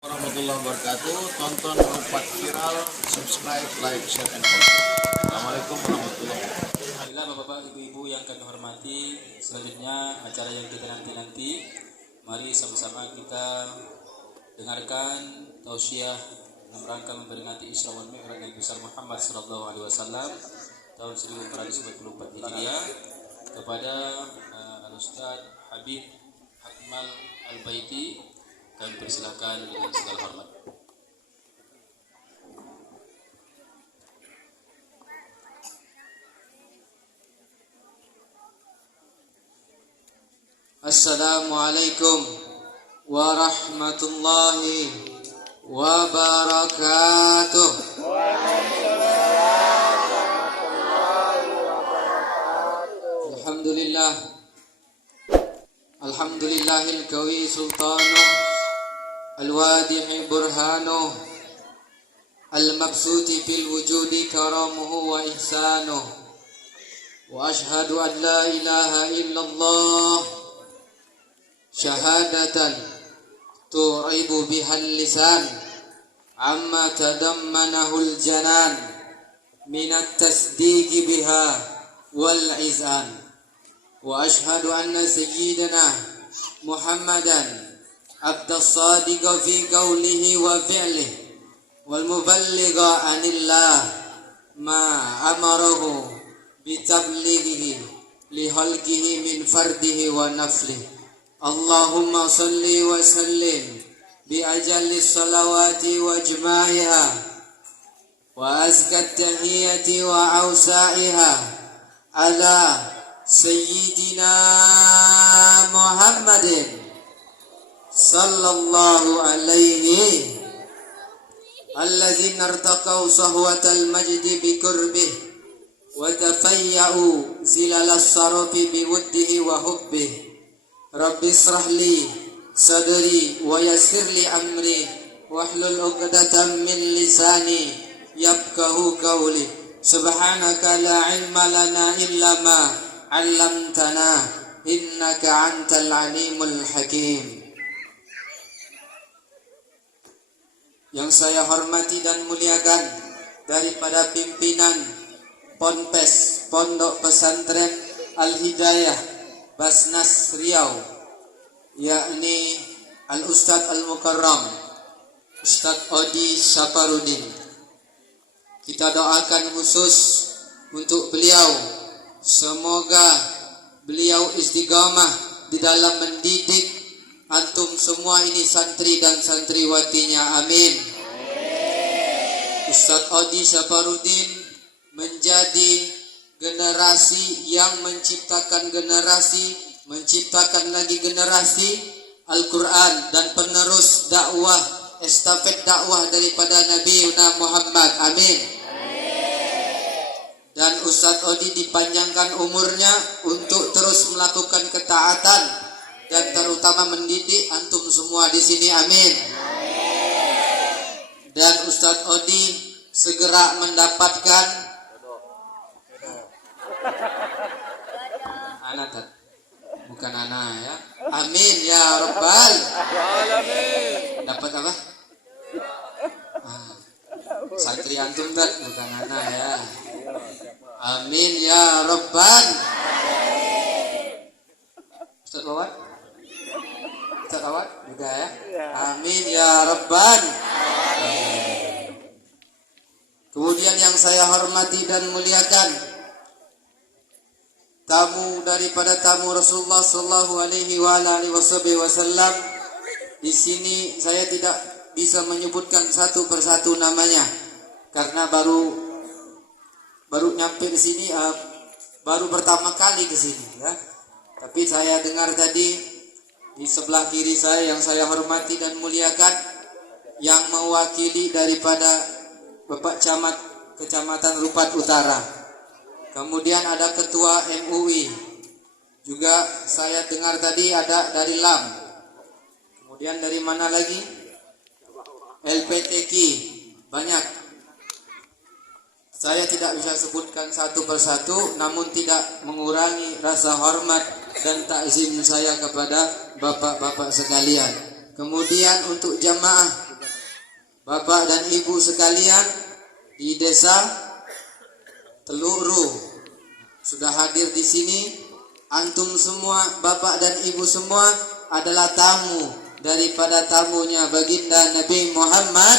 Warahmatullahi wabarakatuh. Tonton Rupat Viral, subscribe, like, share, and comment. Assalamualaikum warahmatullahi wabarakatuh. Alhamdulillah Bapak-Bapak, Ibu-Ibu yang kami hormati, selanjutnya acara yang kita nanti-nanti, mari sama-sama kita dengarkan tausiah dalam rangka memperingati Isra wal Mi'raj Nabi besar Muhammad sallallahu alaihi wasallam tahun 1444 Hijriah kepada Al-Ustaz Habib Akmal Al-Baiti. Kami persilakan dengan segala hormat. Assalamualaikum warahmatullahi wabarakatuh. Alhamdulillah. Alhamdulillahil qawi sultanuh al-wadihi burhanuh al-mabsuti fil wujudi karamuhu wa ihsanuh wa ashhadu an la ilaha illallah syahadatan tu'ibu bihal lisan amma tadammanahu al-janan minat tasdiqi biha wal izan wa ashhadu anna sayyidana Muhammadan عبد الصادق في قوله وفعله والمبلغ عن الله ما أمره بتبليغه لخلقه من فرده ونفله اللهم صل وسلم بأجل الصلوات وأجمعها وأزكى التحية وأوسعها على سيدنا محمد sallallahu alaihi alladzina irtaqau sahwatal majdi bi qurbih wa tafayya'u zilalas sarafi bi wuddihi wa hubbih rabbi israh li sadri wa yassir li amri wahlul 'uqdatam min lisani yafqahu qawli subhanaka la ilma lana illa ma 'allamtana innaka antal alimul hakim. Yang saya hormati dan muliakan daripada pimpinan Ponpes Pondok Pesantren Al-Hidayah Basnas Riau, yakni Al-Ustadz Al-Mukarram Ustadz Odi Saparudin. Kita doakan khusus untuk beliau, semoga beliau istiqamah di dalam mendidik antum semua ini santri dan santriwatinya, amin. Ustadz Odi Saparudin menjadi generasi yang menciptakan generasi, menciptakan lagi generasi Al-Quran dan penerus dakwah, estafet dakwah daripada Nabi Muhammad, amin. Dan Ustadz Odi dipanjangkan umurnya untuk terus melakukan ketaatan dan terutama mendidik antum semua di sini, amin. Dan Ustadz Odi segera mendapatkan anak, bukan anak ya, amin ya rabbal alamin. Dapat apa? Santri antum kan, bukan anak ya, amin ya rabbal. Ustadz Wawan, Ustadz Awad juga ya. Amin ya Rabban. Kemudian yang saya hormati dan muliakan, tamu daripada tamu Rasulullah sallallahu alaihi wasallam. Di sini saya tidak bisa menyebutkan satu persatu namanya karena baru nyampe di sini, baru pertama kali ke sini ya. Tapi saya dengar tadi di sebelah kiri saya yang saya hormati dan muliakan, yang mewakili daripada Bapak Camat Kecamatan Rupat Utara. Kemudian ada Ketua MUI. Juga saya dengar tadi ada dari LAM. Kemudian dari mana lagi? LPTQ. Banyak. Saya tidak bisa sebutkan satu persatu, namun tidak mengurangi rasa hormat dan takzim saya kepada bapak-bapak sekalian. Kemudian untuk jamaah Bapak dan Ibu sekalian di desa Teluru sudah hadir di sini. Antum semua, Bapak dan Ibu semua adalah tamu daripada tamunya baginda Nabi Muhammad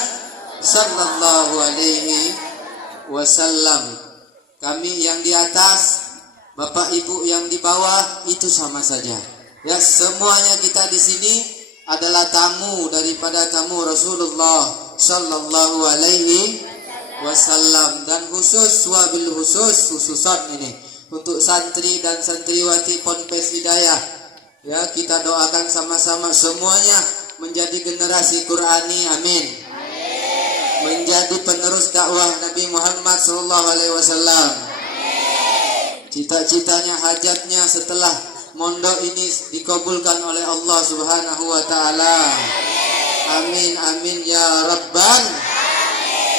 sallallahu alaihi wasallam. Kami yang di atas, Bapak Ibu yang di bawah itu sama saja. Ya, semuanya kita di sini adalah tamu daripada tamu Rasulullah sallallahu alaihi wasallam, dan wabil khususan ini untuk santri dan santriwati Ponpes Hidayah. Ya, kita doakan sama-sama semuanya menjadi generasi Qurani, amin. Menjadi penerus dakwah Nabi Muhammad sallallahu alaihi wasallam. Cita-citanya, hajatnya setelah mondok ini dikabulkan oleh Allah Subhanahu wa taala. Amin amin ya rabbal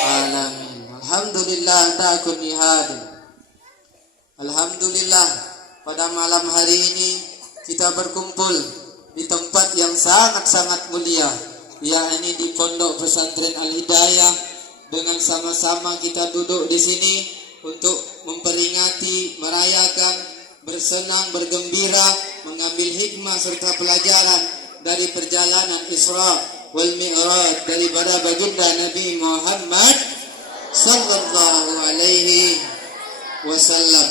alamin. Alhamdulillah ta'akun hadir. Alhamdulillah pada malam hari ini kita berkumpul di tempat yang sangat-sangat mulia, yakni di Pondok Pesantren Al-Hidayah. Dengan sama-sama kita duduk di sini untuk memperingati, merayakan, bersenang, bergembira, mengambil hikmah serta pelajaran dari perjalanan Isra wal Mi'raj daripada baginda Nabi Muhammad sallallahu alaihi wasallam.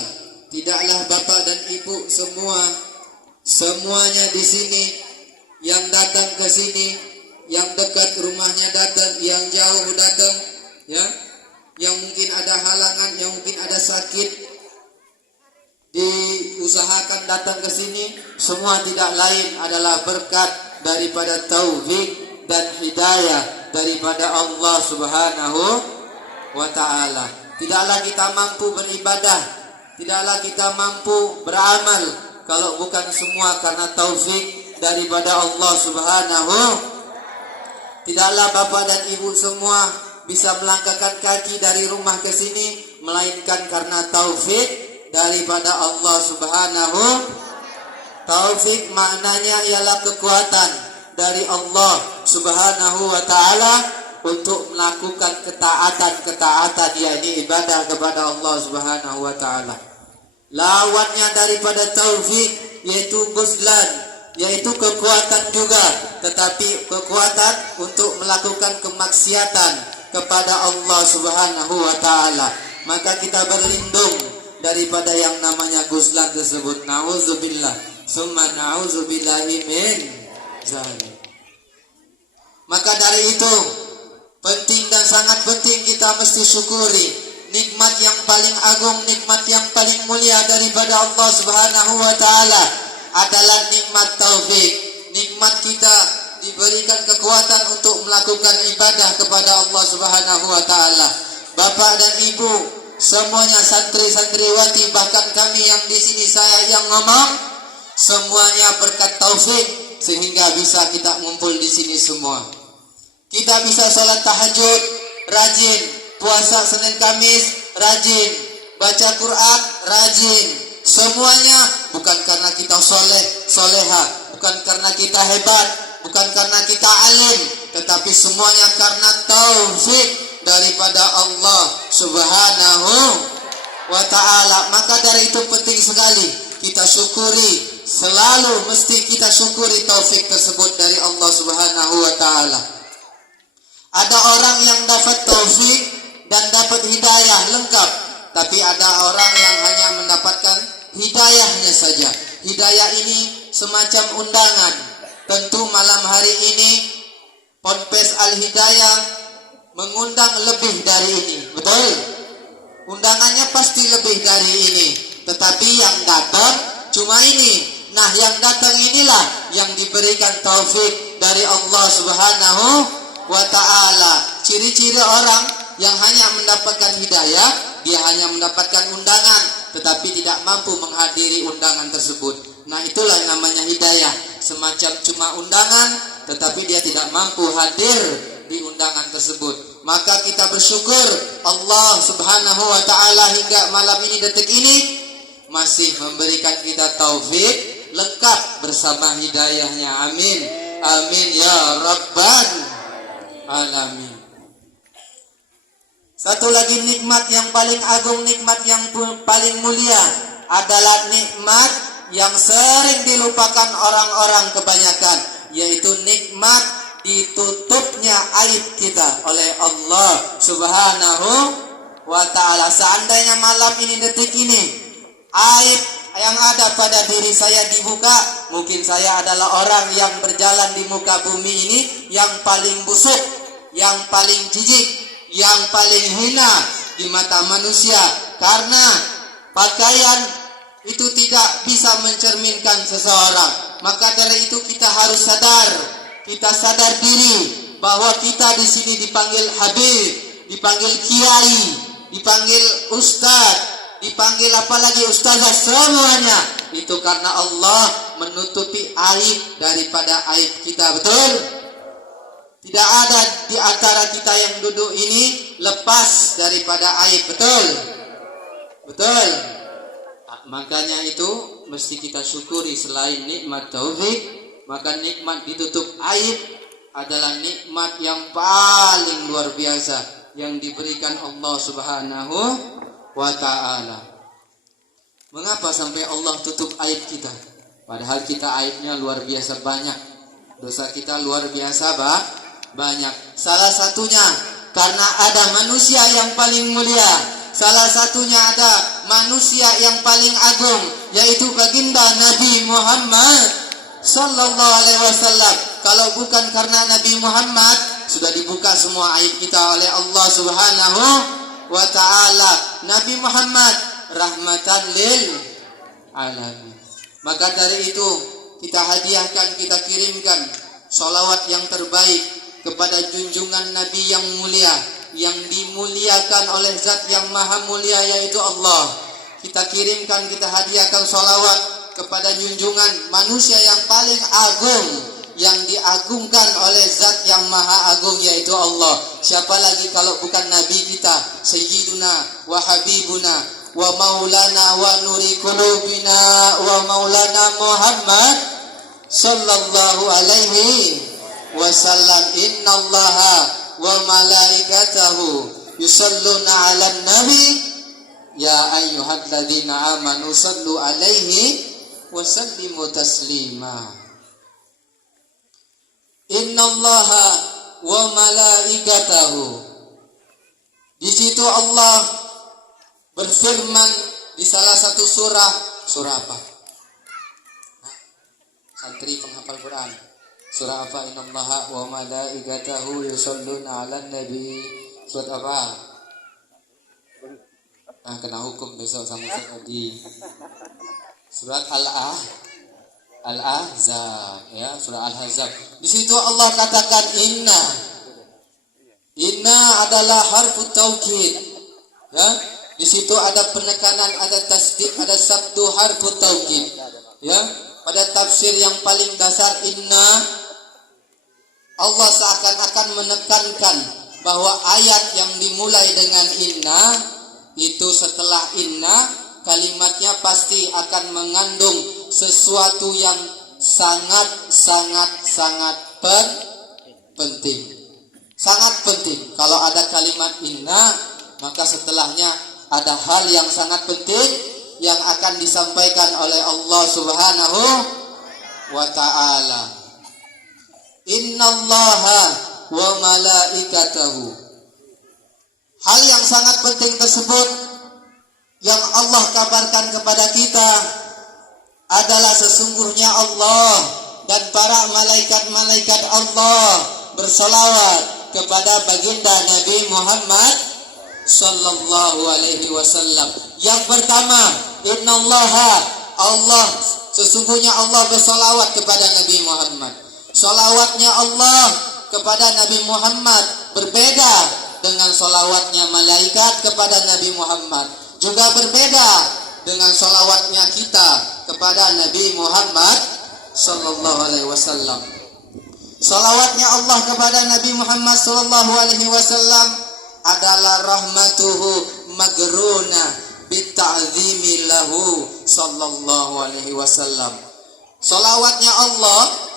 Tidaklah Bapak dan Ibu semuanya di sini, yang datang ke sini, yang dekat rumahnya datang, yang jauh datang, ya, yang mungkin ada halangan, yang mungkin ada sakit, diusahakan datang ke sini. Semua tidak lain adalah berkat daripada taufik dan hidayah daripada Allah Subhanahu wa taala. Tidaklah kita mampu beribadah, tidaklah kita mampu beramal kalau bukan semua karena taufik daripada Allah Subhanahu. Tidaklah Bapak dan Ibu semua bisa melangkahkan kaki dari rumah ke sini melainkan karena taufik daripada Allah Subhanahu. Taufik maknanya ialah kekuatan dari Allah Subhanahu wa taala untuk melakukan ketaatan, yakni ibadah kepada Allah Subhanahu wa taala. Lawannya daripada taufik yaitu guslan, yaitu kekuatan juga, tetapi kekuatan untuk melakukan kemaksiatan kepada Allah Subhanahu wa taala. Maka kita berlindung daripada yang namanya guslan tersebut. Nauzubillah, summa nauzubillahi min zalik. Maka dari itu penting dan sangat penting kita mesti syukuri nikmat yang paling agung, nikmat yang paling mulia daripada Allah Subhanahu wa taala adalah nikmat taufik. Nikmat kita diberikan kekuatan untuk melakukan ibadah kepada Allah Subhanahu wa taala. Bapak dan Ibu semuanya, santri-santriwati, bahkan kami yang di sini, saya yang ngomong, semuanya berkat taufik sehingga bisa kita ngumpul di sini semua. Kita bisa salat tahajud rajin, puasa Senin Kamis rajin, baca Quran rajin. Semuanya bukan karena kita soleh, soleha, bukan karena kita hebat, bukan karena kita alim, tetapi semuanya karena taufik daripada Allah Subhanahu wa ta'ala. Maka dari itu penting sekali kita syukuri, selalu mesti kita syukuri taufik tersebut dari Allah Subhanahu wa ta'ala. Ada orang yang dapat taufik dan dapat hidayah lengkap, tapi ada orang yang hanya mendapatkan hidayahnya saja. Hidayah ini semacam undangan. Tentu malam hari ini Ponpes Al-Hidayah mengundang lebih dari ini, betul? Undangannya pasti lebih dari ini, tetapi yang datang cuma ini. Nah, yang datang inilah yang diberikan taufik dari Allah Subhanahu wa ta'ala. Ciri-ciri orang yang hanya mendapatkan hidayah, dia hanya mendapatkan undangan tetapi tidak mampu menghadiri undangan tersebut. Nah, itulah yang namanya hidayah, semacam cuma undangan tetapi dia tidak mampu hadir di undangan tersebut. Maka kita bersyukur Allah Subhanahu wa ta'ala hingga malam ini, detik ini masih memberikan kita taufik lengkap bersama hidayahnya. Amin amin ya rabbal alamin. Satu lagi nikmat yang paling agung, nikmat yang paling mulia adalah nikmat yang sering dilupakan orang-orang kebanyakan, yaitu nikmat ditutupnya aib kita oleh Allah Subhanahu wa ta'ala. Seandainya malam ini, detik ini, aib yang ada pada diri saya dibuka, mungkin saya adalah orang yang berjalan di muka bumi ini yang paling busuk, yang paling jijik, yang paling hina di mata manusia, karena pakaian itu tidak bisa mencerminkan seseorang. Maka dari itu kita harus sadar diri bahwa kita di sini dipanggil Habib, dipanggil Kiai, dipanggil Ustadz, dipanggil apalagi Ustazah, semuanya itu karena Allah menutupi aib daripada aib kita. Betul? Tidak ada di antara kita yang duduk ini lepas daripada aib. Betul? Betul? Makanya itu mesti kita syukuri. Selain nikmat taufik, maka nikmat ditutup aib adalah nikmat yang paling luar biasa yang diberikan Allah Subhanahu wa ta'ala. Mengapa sampai Allah tutup aib kita? Padahal kita aibnya luar biasa banyak, dosa kita luar biasa banyak. Salah satunya karena ada manusia yang paling mulia, salah satunya ada manusia yang paling agung, yaitu baginda Nabi Muhammad sallallahu alaihi wasallam. Kalau bukan karena Nabi Muhammad, sudah dibuka semua aib kita oleh Allah Subhanahu wa ta'ala. Nabi Muhammad rahmatan lil alamin. Maka dari itu kita hadiahkan, kita kirimkan salawat yang terbaik kepada junjungan Nabi yang mulia, yang dimuliakan oleh Zat yang maha mulia, yaitu Allah. Kita kirimkan, kita hadiahkan salawat kepada junjungan manusia yang paling agung, yang diagungkan oleh Zat yang maha agung, yaitu Allah. Siapa lagi kalau bukan Nabi kita, Sayyiduna wa Habibuna wa Maulana wa Nuri Qulubina wa Maulana Muhammad sallallahu alaihi wasallam. Innallaha wa malaikatahu yusalluna 'alan nabi ya ayyuhalladzina amanu sallu alaihi wa sallimu taslima. Innallaha wa malaikatahu. Di situ Allah berfirman di salah satu surah apa? Santri penghafal Quran. Surah apa? Innallaha wa malaikatahu yusalluna 'alan nabi. Surat apa? Kena hukum besok sama Ustaz Adi. Surat Al-Ahzab, ya, surah Al-Ahzab. Di situ Allah katakan inna adalah harfu taukid. Ya, di situ ada penekanan, ada tasdid, ada sabdu harfu taukid. Ya, pada tafsir yang paling dasar inna, Allah seakan-akan menekankan bahwa ayat yang dimulai dengan inna itu, setelah inna kalimatnya pasti akan mengandung sesuatu yang sangat penting. Sangat penting. Kalau ada kalimat inna, maka setelahnya ada hal yang sangat penting yang akan disampaikan oleh Allah Subhanahu wa ta'ala. Innallaha wa malaikatahu. Hal yang sangat penting tersebut yang Allah kabarkan kepada kita adalah sesungguhnya Allah dan para malaikat-malaikat Allah bersolawat kepada baginda Nabi Muhammad sallallahu alaihi wasallam. Yang pertama, innallaha, Allah, sesungguhnya Allah bersolawat kepada Nabi Muhammad. Solawatnya Allah kepada Nabi Muhammad berbeda dengan solawatnya malaikat kepada Nabi Muhammad. Juga berbeda dengan solawatnya kita kepada Nabi Muhammad sallallahu alaihi wasallam. Solawatnya Allah kepada Nabi Muhammad sallallahu alaihi wasallam adalah rahmatuhu magruna bita'zimi lahu sallallahu alaihi wasallam. Solawatnya Allah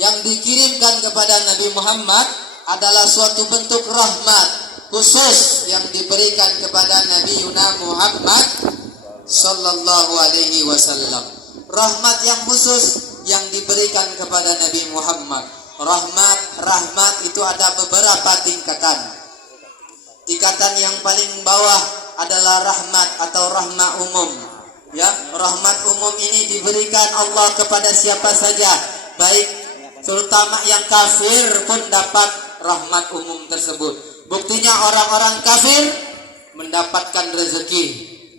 yang dikirimkan kepada Nabi Muhammad adalah suatu bentuk rahmat khusus yang diberikan kepada Nabi Muhammad sallallahu alaihi wasallam. Rahmat yang khusus yang diberikan kepada Nabi Muhammad. Rahmat itu ada beberapa tingkatan. Tingkatan yang paling bawah adalah rahmat atau rahmat umum. Ya, rahmat umum ini diberikan Allah kepada siapa saja, baik terutama yang kafir pun dapat rahmat umum tersebut. Buktinya orang-orang kafir mendapatkan rezeki,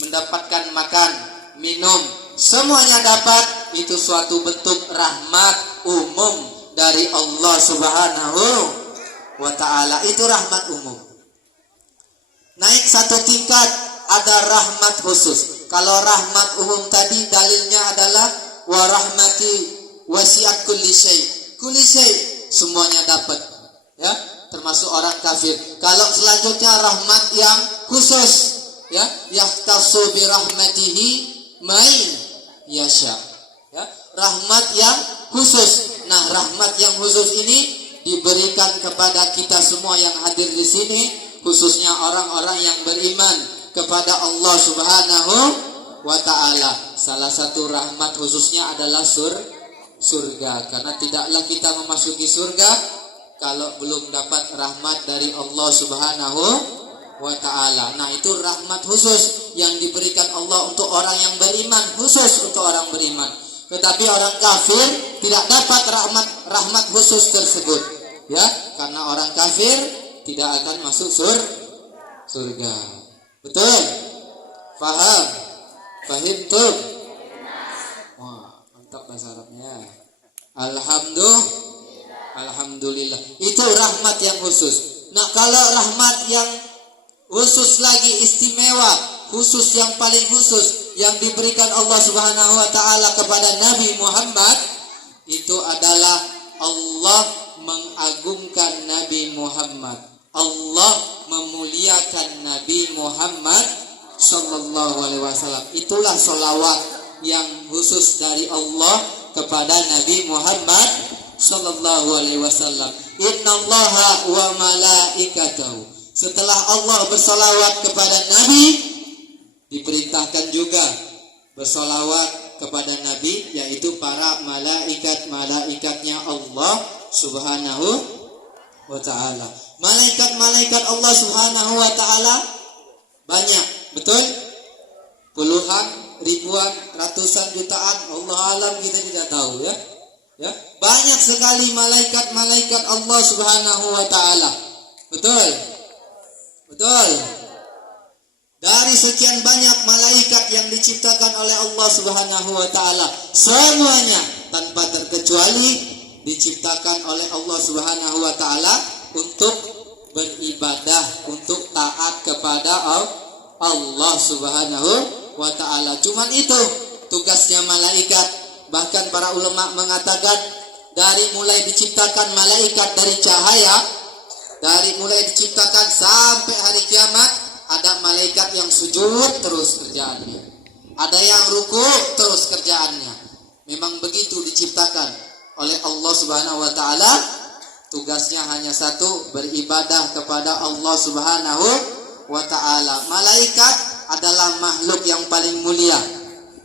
mendapatkan makan, minum, semuanya dapat. Itu suatu bentuk rahmat umum dari Allah Subhanahu wa ta'ala. Itu rahmat umum. Naik satu tingkat ada rahmat khusus. Kalau rahmat umum tadi dalilnya adalah wa rahmati wasi'at kulli syai'. Kulli syai' semuanya dapat. Ya, termasuk orang kafir. Kalau selanjutnya rahmat yang khusus, ya, yahtassu bi rahmatihi may yasha. Ya, rahmat yang khusus. Nah, rahmat yang khusus ini diberikan kepada kita semua yang hadir di sini, khususnya orang-orang yang beriman kepada Allah Subhanahu wa ta'ala. Salah satu rahmat khususnya adalah surga. Karena tidaklah kita memasuki surga kalau belum dapat rahmat dari Allah Subhanahu wa ta'ala. Nah, itu rahmat khusus yang diberikan Allah untuk orang yang beriman, khusus untuk orang beriman. Tetapi orang kafir tidak dapat rahmat khusus tersebut. Ya, karena orang kafir tidak akan masuk surga. Betul? Faham? Fahimtum? Wah, mantap bahasa Arabnya. Alhamdulillah. Itu rahmat yang khusus. Nah, kalau rahmat yang khusus lagi istimewa, khusus yang paling khusus yang diberikan Allah Subhanahu wa ta'ala kepada Nabi Muhammad, itu adalah Allah mengagungkan Nabi Muhammad. Allah memuliakan Nabi Muhammad sallallahu alaihi wasallam. Itulah sholawat yang khusus dari Allah kepada Nabi Muhammad sallallahu alaihi wasallam. Innallaha wa malaikatahu. Setelah Allah bersalawat kepada Nabi, diperintahkan juga bersalawat kepada Nabi, yaitu para malaikatnya Allah Subhanahu wa ta'ala. Malaikat Allah Subhanahu wa ta'ala banyak, betul? Puluhan, ribuan, ratusan, jutaan, Allah alam, kita tidak tahu, ya. Ya, banyak sekali malaikat Allah Subhanahu wa ta'ala. Betul? Betul. Dari sekian banyak malaikat yang diciptakan oleh Allah Subhanahu wa ta'ala, semuanya tanpa terkecuali diciptakan oleh Allah Subhanahu wa ta'ala untuk beribadah, untuk taat kepada Allah Subhanahu wa ta'ala. Cuman itu tugasnya malaikat. Bahkan para ulama mengatakan dari mulai diciptakan malaikat dari cahaya, dari mulai diciptakan sampai hari kiamat, ada malaikat yang sujud terus kerjaannya, ada yang ruku terus kerjaannya. Memang begitu diciptakan oleh Allah Subhanahu wa ta'ala. Tugasnya hanya satu, beribadah kepada Allah Subhanahu wa ta'ala. Malaikat adalah makhluk yang paling mulia.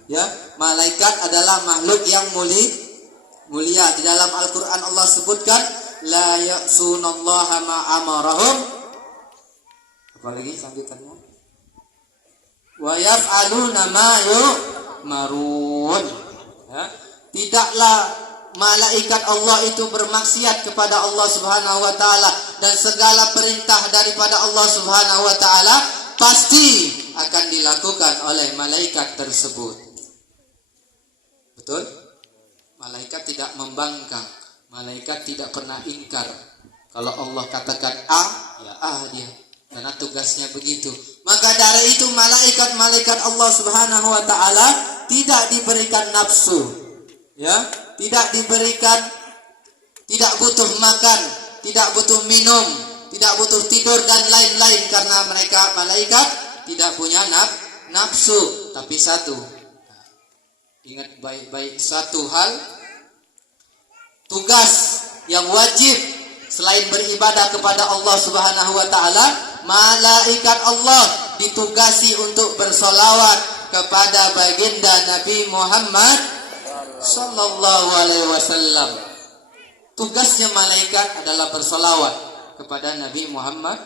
Ya, malaikat adalah makhluk yang mulia. Di dalam Al-Qur'an Allah sebutkan la ya'sunallaha ma amarahum. Apalagi sambutannya? Wa yaf'aluna ma yu'marun. Ya, tidaklah malaikat Allah itu bermaksiat kepada Allah Subhanahu wa ta'ala, dan segala perintah daripada Allah Subhanahu wa ta'ala pasti akan dilakukan oleh malaikat tersebut. Betul? Malaikat tidak membangkang, malaikat tidak pernah ingkar. Kalau Allah katakan A, ya A dia, karena tugasnya begitu. Maka dari itu malaikat Allah Subhanahu wa ta'ala tidak diberikan nafsu, ya, tidak butuh makan, tidak butuh minum, tidak butuh tidur dan lain-lain, karena mereka malaikat tidak punya nafsu. Tapi satu, ingat baik-baik satu hal, tugas yang wajib selain beribadah kepada Allah Subhanahu wa ta'ala, malaikat Allah ditugasi untuk bersolawat kepada baginda Nabi Muhammad sallallahu alaihi wasallam. Tugasnya malaikat adalah bersolawat kepada Nabi Muhammad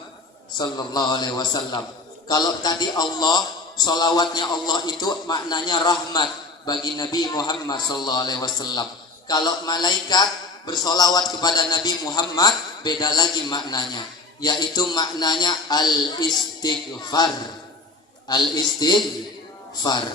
sallallahu alaihi wasallam. Kalau tadi Allah, solawatnya Allah itu maknanya rahmat bagi Nabi Muhammad sallallahu alaihi wasallam. Kalau malaikat bersolawat kepada Nabi Muhammad beda lagi maknanya, yaitu maknanya al-istighfar. Al-istighfar.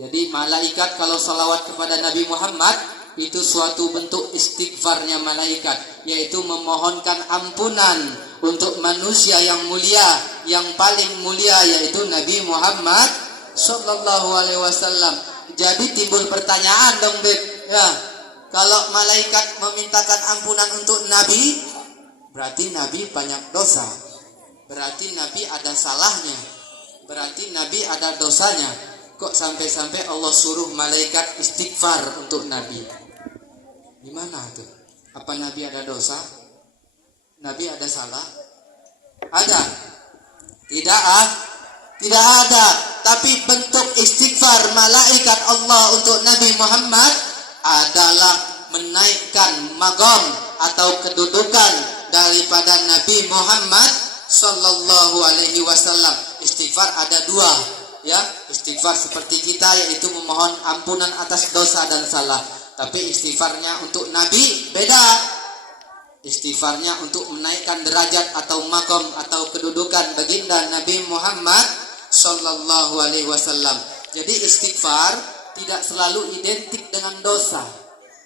Jadi malaikat kalau solawat kepada Nabi Muhammad itu suatu bentuk istighfarnya malaikat, yaitu memohonkan ampunan untuk manusia yang mulia, yang paling mulia, yaitu Nabi Muhammad sallallahu alaihi wasallam. Jadi timbul pertanyaan dong, Beb. Ya, kalau malaikat memintakan ampunan untuk Nabi, berarti Nabi banyak dosa. Berarti Nabi ada salahnya. Berarti Nabi ada dosanya. Kok sampai-sampai Allah suruh malaikat istighfar untuk Nabi? Gimana tuh? Apa Nabi ada dosa? Nabi ada salah? Ada? Tidak ada. Tapi bentuk istighfar malaikat Allah untuk Nabi Muhammad adalah menaikkan maqam atau kedudukan daripada Nabi Muhammad sallallahu alaihi wasallam. Istighfar ada dua, ya. Istighfar seperti kita, yaitu memohon ampunan atas dosa dan salah. Tapi istighfarnya untuk Nabi beda. Istighfarnya untuk menaikkan derajat atau maqam atau kedudukan baginda Nabi Muhammad sallallahu alaihi wasallam. Jadi istighfar tidak selalu identik dengan dosa.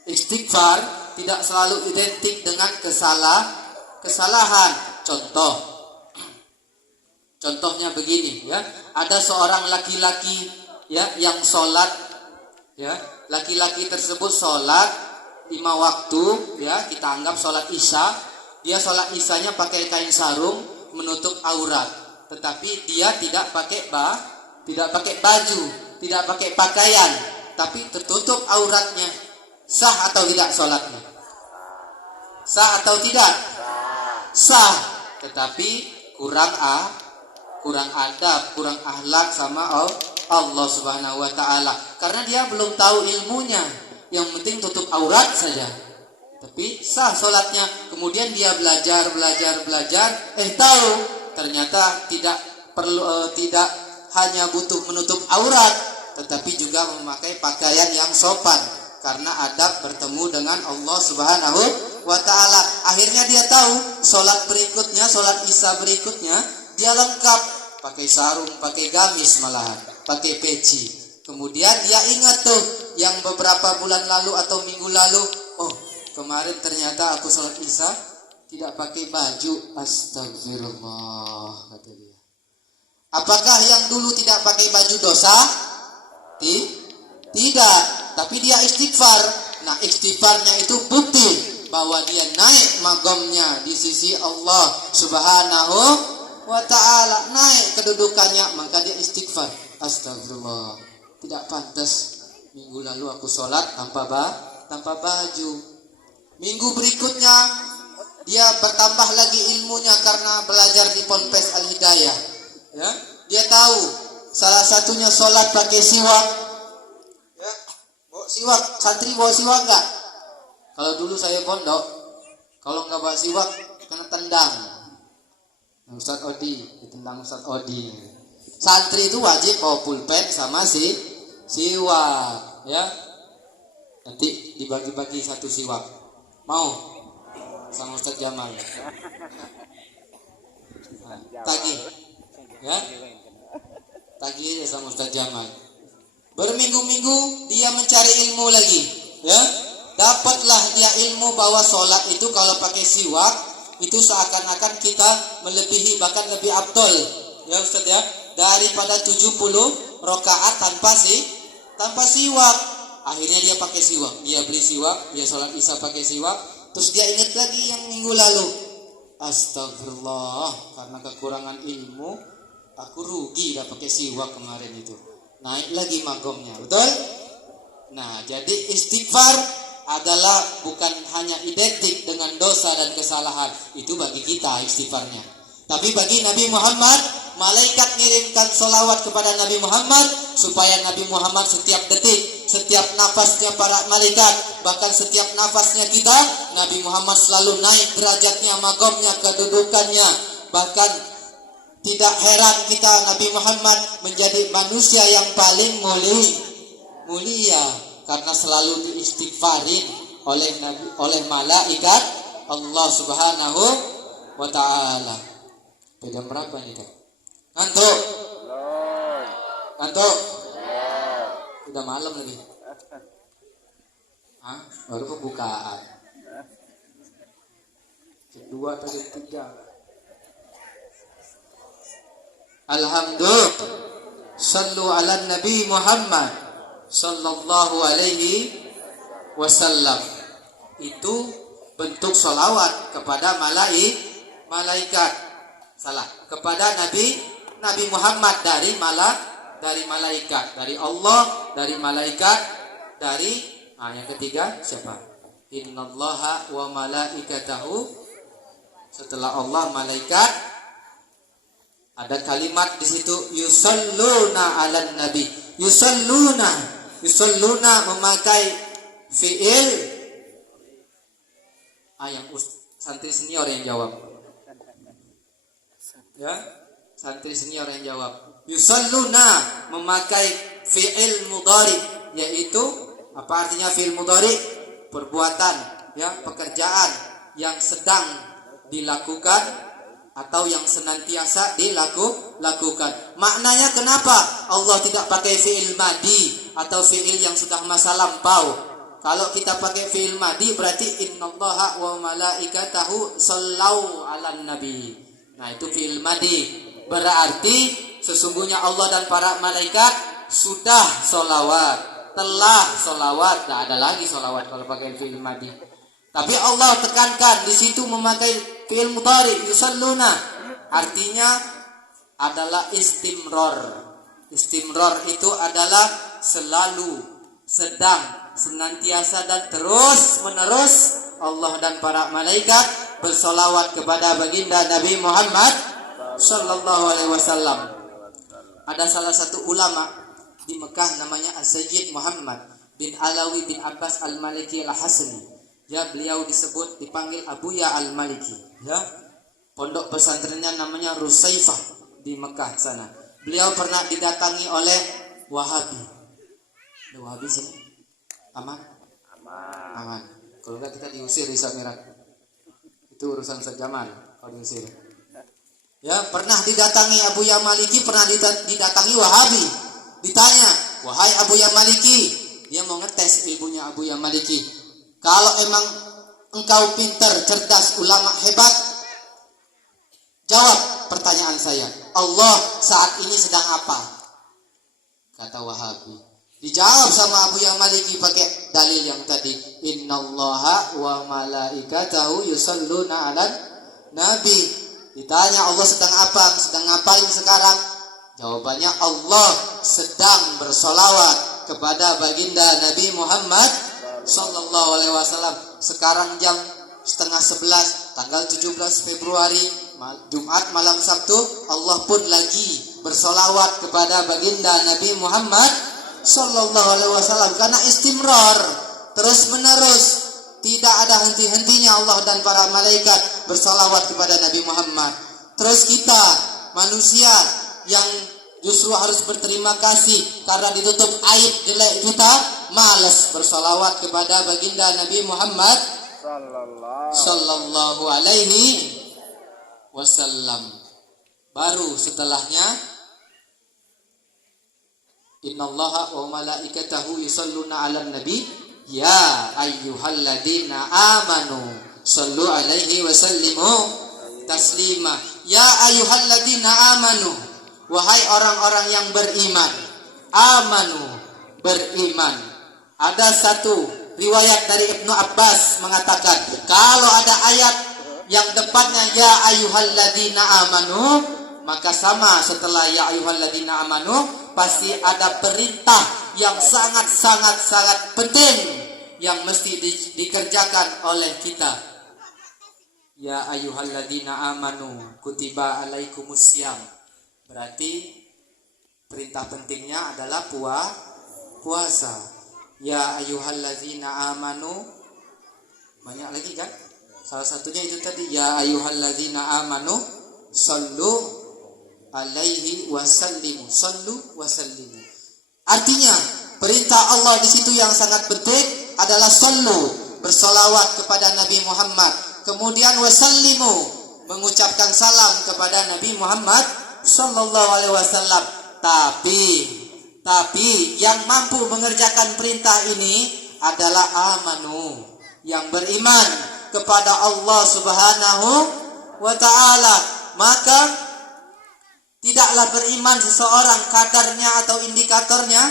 Istighfar tidak selalu identik dengan kesalahan. Contohnya begini, ya. Ada seorang laki-laki, ya, yang sholat, ya. Laki-laki tersebut sholat 5 waktu, ya. Kita anggap sholat isya. Dia sholat isyanya pakai kain sarung menutup aurat, tetapi dia tidak pakai baju, tidak pakai pakaian, tapi tertutup auratnya. Sah atau tidak sholatnya? Sah atau tidak? Sah, tetapi kurang adab, kurang akhlak sama Allah Subhanahu wa taala. Karena dia belum tahu ilmunya. Yang penting tutup aurat saja. Tapi sah sholatnya. Kemudian dia belajar, tahu ternyata tidak hanya butuh menutup aurat, tetapi juga memakai pakaian yang sopan, karena adab bertemu dengan Allah Subhanahu wa taala. Akhirnya dia tahu sholat berikutnya, sholat isya berikutnya dia lengkap, pakai sarung, pakai gamis, malahan pakai peci. Kemudian dia ingat tuh yang beberapa bulan lalu atau minggu lalu, oh kemarin ternyata aku sholat isya tidak pakai baju. Astagfirullah, kata dia. Apakah yang dulu tidak pakai baju dosa? Tidak, tapi dia istighfar. Nah, istighfarnya itu bukti bahwa dia naik magamnya di sisi Allah Subhanahu wa ta'ala, naik kedudukannya, maka dia istighfar. Astagfirullah, tidak pantas minggu lalu aku sholat tanpa baju. Minggu berikutnya dia bertambah lagi ilmunya karena belajar di Ponpes Al Hidayah, ya. Dia tahu salah satunya sholat pakai siwak, ya. Bawa siwak, santri bawa siwak enggak? Kalau dulu saya pondok, kalau enggak bawa siwak kena tendang. Ustaz Odi, ditendang Ustaz Odi. Santri itu wajib bawa pulpen sama siwak, ya. Nanti dibagi-bagi satu siwak. Mau? Sama Ustaz Jamal. Nah, tagih. Ya. Tagih sama Ustaz Jamal. Berminggu-minggu dia mencari ilmu lagi, ya. Dapatlah dia ilmu bahwa sholat itu kalau pakai siwak itu seakan-akan kita melebihi, bahkan lebih afdol, ya Ustaz, ya, daripada 70 rakaat tanpa siwak. Akhirnya dia pakai siwak, dia beli siwak, dia sholat isya pakai siwak. Terus dia ingat lagi yang minggu lalu, astagfirullah, karena kekurangan ilmu aku rugi dah pakai siwak kemarin itu. Naik lagi makomnya, betul? Nah, jadi istighfar adalah bukan hanya identik dengan dosa dan kesalahan. Itu bagi kita istighfarnya. Tapi bagi Nabi Muhammad, malaikat ngirimkan solawat kepada Nabi Muhammad supaya Nabi Muhammad setiap detik, setiap nafasnya para malaikat, bahkan setiap nafasnya kita, Nabi Muhammad selalu naik derajatnya, makomnya, kedudukannya. Bahkan tidak heran kita Nabi Muhammad menjadi manusia yang paling mulia karena selalu diistighfarin oleh malaikat Allah Subhanahu wa taala. Beda berapa nih, Kak? Ngantuk? Ngantuk? Udah malam lagi. Hah? Baru pembukaan. Kedua atau ketiga? Alhamdulillah. Sallu ala Nabi Muhammad sallallahu alaihi wasallam. Itu bentuk sholawat kepada malaikat. Salah, kepada Nabi Muhammad dari malaikat, dari Allah, dari malaikat, dari yang ketiga siapa? Innallaha wa malaikatahu. Setelah Allah, malaikat, ada kalimat di situ yusalluna 'alan nabi. Yusalluna memakai fiil. Yang santri senior yang jawab. Ya, santri senior yang jawab. Yusalluna memakai fi'il mudhari, yaitu apa artinya fi'il mudhari? Perbuatan, ya, pekerjaan yang sedang dilakukan atau yang senantiasa dilakukan. Maknanya kenapa Allah tidak pakai fi'il madi atau fi'il yang sudah masa lampau? Kalau kita pakai fi'il madi berarti innallaha wa malaikatahu sallau 'alan nabi. Nah, itu fi'il madi. Berarti sesungguhnya Allah dan para malaikat sudah solawat, telah solawat. Tidak ada lagi solawat kalau pakai fi'il madi. Tapi Allah tekankan di situ memakai fi'il mudhari yusalluna. Artinya adalah istimror. Istimror itu adalah selalu, sedang, senantiasa dan terus menerus Allah dan para malaikat bersolawat kepada baginda Nabi Muhammad sallallahu alaihi wasallam. Ada salah satu ulama di Mekah namanya As-Sayyid Muhammad bin Alawi bin Abbas Al-Maliki Al-Hasani. Ya, beliau dipanggil Abuya Al-Maliki. Ya, pondok pesantrennya namanya Rusaifah di Mekah sana. Beliau pernah didatangi oleh Wahabi. Ada Wahabi sini? Aman? Aman. Kalau enggak kita diusir di Samirat. Itu urusan sejaman kalau diusir. Ya, pernah didatangi Abu Ya Maliki, pernah didatangi Wahabi. Ditanya, "Wahai Abu Ya Maliki," dia mau ngetes ilmunya Abu Ya Maliki. "Kalau emang engkau pintar, cerdas, ulama hebat, jawab pertanyaan saya. Allah saat ini sedang apa?" Kata Wahabi. Dijawab sama Abu Ya Maliki pakai dalil yang tadi. Innallaha wa malaikatahu yusalluna 'alan nabi. Ditanya Allah sedang apa? Sedang ngapain sekarang? Jawabannya Allah sedang bersolawat kepada baginda Nabi Muhammad sallallahu alaihi wasallam. Sekarang jam 10:30 tanggal 17 Februari Jumat malam Sabtu, Allah pun lagi bersolawat kepada baginda Nabi Muhammad sallallahu alaihi wasallam karena istimrar, terus menerus, tidak ada henti-hentinya Allah dan para malaikat bersolawat kepada Nabi Muhammad. Terus kita manusia yang justru harus berterima kasih karena ditutup aib jelek kita, malas bersolawat kepada baginda Nabi Muhammad sallallahu alaihi wasallam. Baru setelahnya Innallaha wa malaikatahu yusalluna 'alan nabi ya ayyuhalladzina amanu sallu alaihi wa sallimu taslima. Ya ayyuhalladzina amanu, wahai orang-orang yang beriman. Amanu, beriman. Ada satu riwayat dari Ibnu Abbas mengatakan, kalau ada ayat yang depannya ya ayyuhalladzina amanu, maka sama setelah ya ayyuhalladzina amanu pasti ada perintah yang sangat penting yang mesti dikerjakan oleh kita, Ya ayyuhalladzina amanu kutiba alaikumussyam. Berarti perintah pentingnya adalah puasa. Ya ayyuhalladzina amanu, banyak lagi kan? Salah satunya itu tadi, ya ayyuhalladzina amanu sallu alaihi wasallimu. Sallu wasallimu. Artinya perintah Allah di situ yang sangat penting adalah sallu, bersolawat kepada Nabi Muhammad. Kemudian wasallimu, mengucapkan salam kepada Nabi Muhammad sallallahu alaihi wasallam. Tapi yang mampu mengerjakan perintah ini adalah amanu, yang beriman kepada Allah Subhanahu wa taala. Maka tidaklah beriman seseorang kadarnya atau indikatornya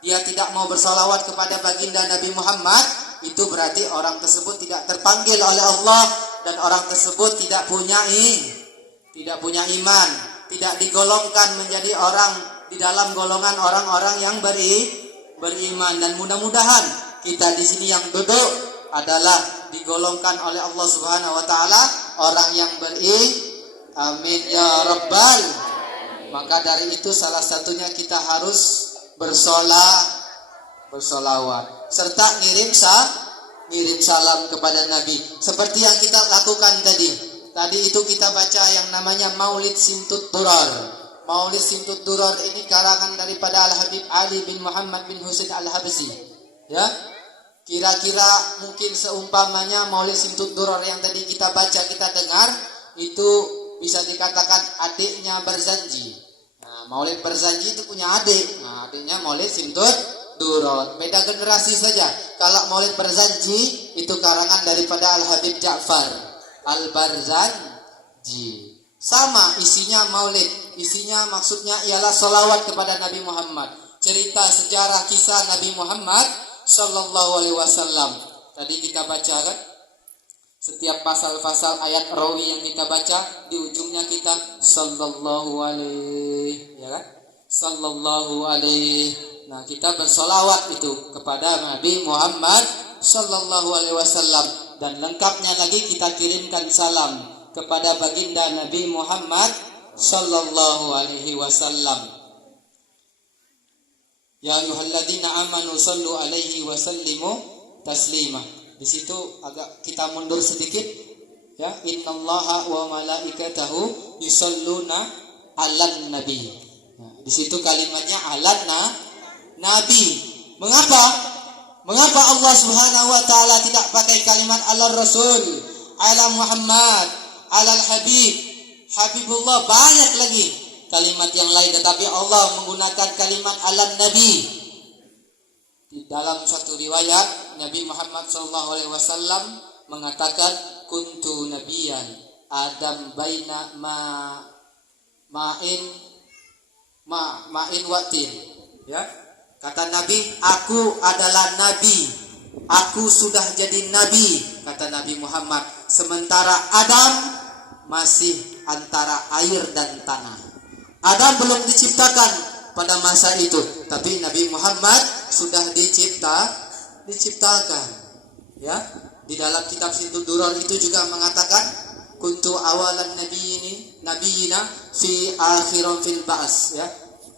dia tidak mau bersolawat kepada baginda Nabi Muhammad, itu berarti orang tersebut tidak terpanggil oleh Allah dan orang tersebut tidak punya iman, tidak digolongkan menjadi orang di dalam golongan orang-orang yang beriman. Dan mudah-mudahan kita di sini yang duduk adalah digolongkan oleh Allah Subhanahu wa taala orang yang amin ya rabbal. Maka dari itu salah satunya kita harus bersolawat serta ngirim salam kepada Nabi seperti yang kita lakukan tadi itu kita baca yang namanya Maulid Simtud Durar. Maulid Simtud Durar ini karangan daripada Al-Habib Ali bin Muhammad bin Husain Al-Habsyi, ya. Kira-kira mungkin seumpamanya Maulid Simtud Durar yang tadi kita baca, kita dengar, itu bisa dikatakan adiknya Barzanji. Nah, Maulid Barzanji itu punya adik. Nah, adiknya Maulid Simtud Durar. Beda generasi saja. Kalau Maulid Barzanji itu karangan daripada Al-Habib Ja'far Al-Barzanji. Sama isinya Maulid. Isinya maksudnya ialah salawat kepada Nabi Muhammad. Cerita sejarah kisah Nabi Muhammad sallallahu alaihi wasallam. Tadi kita baca kan? Setiap pasal-pasal ayat rawi yang kita baca, di ujungnya kita sallallahu alaihi, ya kan? Sallallahu alaihi. Nah, kita bersolawat itu kepada Nabi Muhammad sallallahu alaihi wasallam. Dan lengkapnya lagi kita kirimkan salam kepada baginda Nabi Muhammad sallallahu alaihi wasallam. Ya ayyuhalladzina amanu sallu alaihi wasallimu taslima. Di situ agak kita mundur sedikit, ya. Innallaha wa malaikatahu yusalluna 'alan nabi. Nah, di situ kalimatnya 'alan nabi. Mengapa Allah Subhanahu wa taala tidak pakai kalimat 'alal rasul, 'ala Muhammad, 'alal habib, habibullah, banyak lagi kalimat yang lain, tetapi Allah menggunakan kalimat 'alan nabi. Di dalam suatu riwayat Nabi Muhammad SAW mengatakan kuntu nabiyan Adam baina ma'in watin, ya. Kata Nabi, aku adalah nabi, aku sudah jadi nabi, kata Nabi Muhammad, sementara Adam masih antara air dan tanah. Adam belum diciptakan pada masa itu, tapi Nabi Muhammad sudah diciptakan, ya. Di dalam kitab Simtud Durar itu juga mengatakan kuntu awalan nabiyina fi akhirun fil ba's, ya,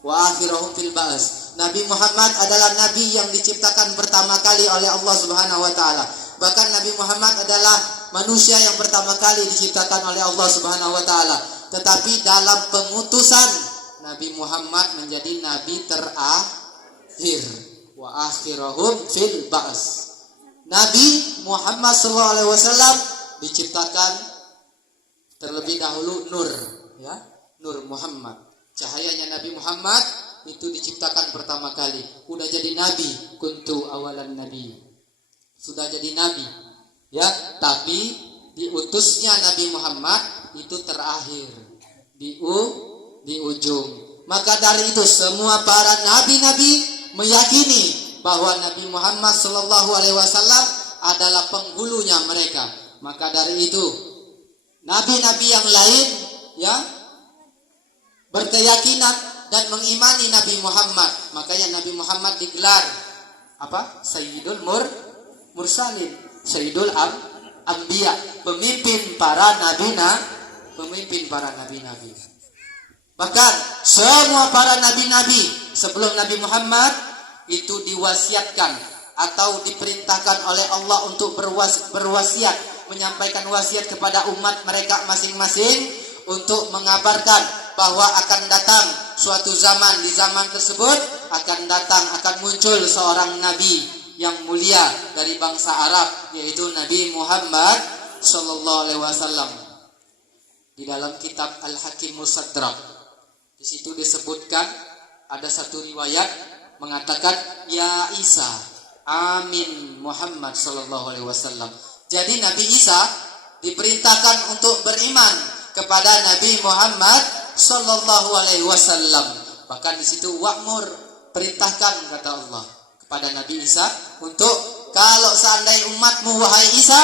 wa akhirahum fil ba's. Nabi Muhammad adalah nabi yang diciptakan pertama kali oleh Allah Subhanahu wa taala. Bahkan Nabi Muhammad adalah manusia yang pertama kali diciptakan oleh Allah Subhanahu wa taala. Tetapi dalam pengutusan Nabi Muhammad menjadi nabi terakhir. Wa akhirahum fil ba's. Nabi Muhammad SAW diciptakan terlebih dahulu nur, ya, Nur Muhammad. Cahayanya Nabi Muhammad itu diciptakan pertama kali. Udah jadi nabi, kuntu awalan nabi. Sudah jadi nabi, ya. Tapi diutusnya Nabi Muhammad itu terakhir, di ujung. Maka dari itu semua para nabi-nabi meyakini bahwa Nabi Muhammad SAW adalah penghulunya mereka. Maka dari itu nabi-nabi yang lain, ya, berkeyakinan dan mengimani Nabi Muhammad. Makanya Nabi Muhammad digelar apa? Sayyidul Mursalin, Sayyidul anbiya, pemimpin para nabi-nabi. Bahkan semua para nabi-nabi sebelum Nabi Muhammad itu diwasiatkan atau diperintahkan oleh Allah untuk berwasiat, menyampaikan wasiat kepada umat mereka masing-masing untuk mengabarkan bahwa akan datang suatu zaman, di zaman tersebut akan muncul seorang nabi yang mulia dari bangsa Arab, yaitu Nabi Muhammad sallallahu alaihi wasallam. Di dalam kitab Al-Hakim Musadrak, di situ disebutkan ada satu riwayat mengatakan ya Isa amin Muhammad sallallahu alaihi wasallam. Jadi Nabi Isa diperintahkan untuk beriman kepada Nabi Muhammad sallallahu alaihi wasallam. Bahkan di situ wa'mur, perintahkan kata Allah kepada Nabi Isa untuk kalau seandainya umatmu wahai Isa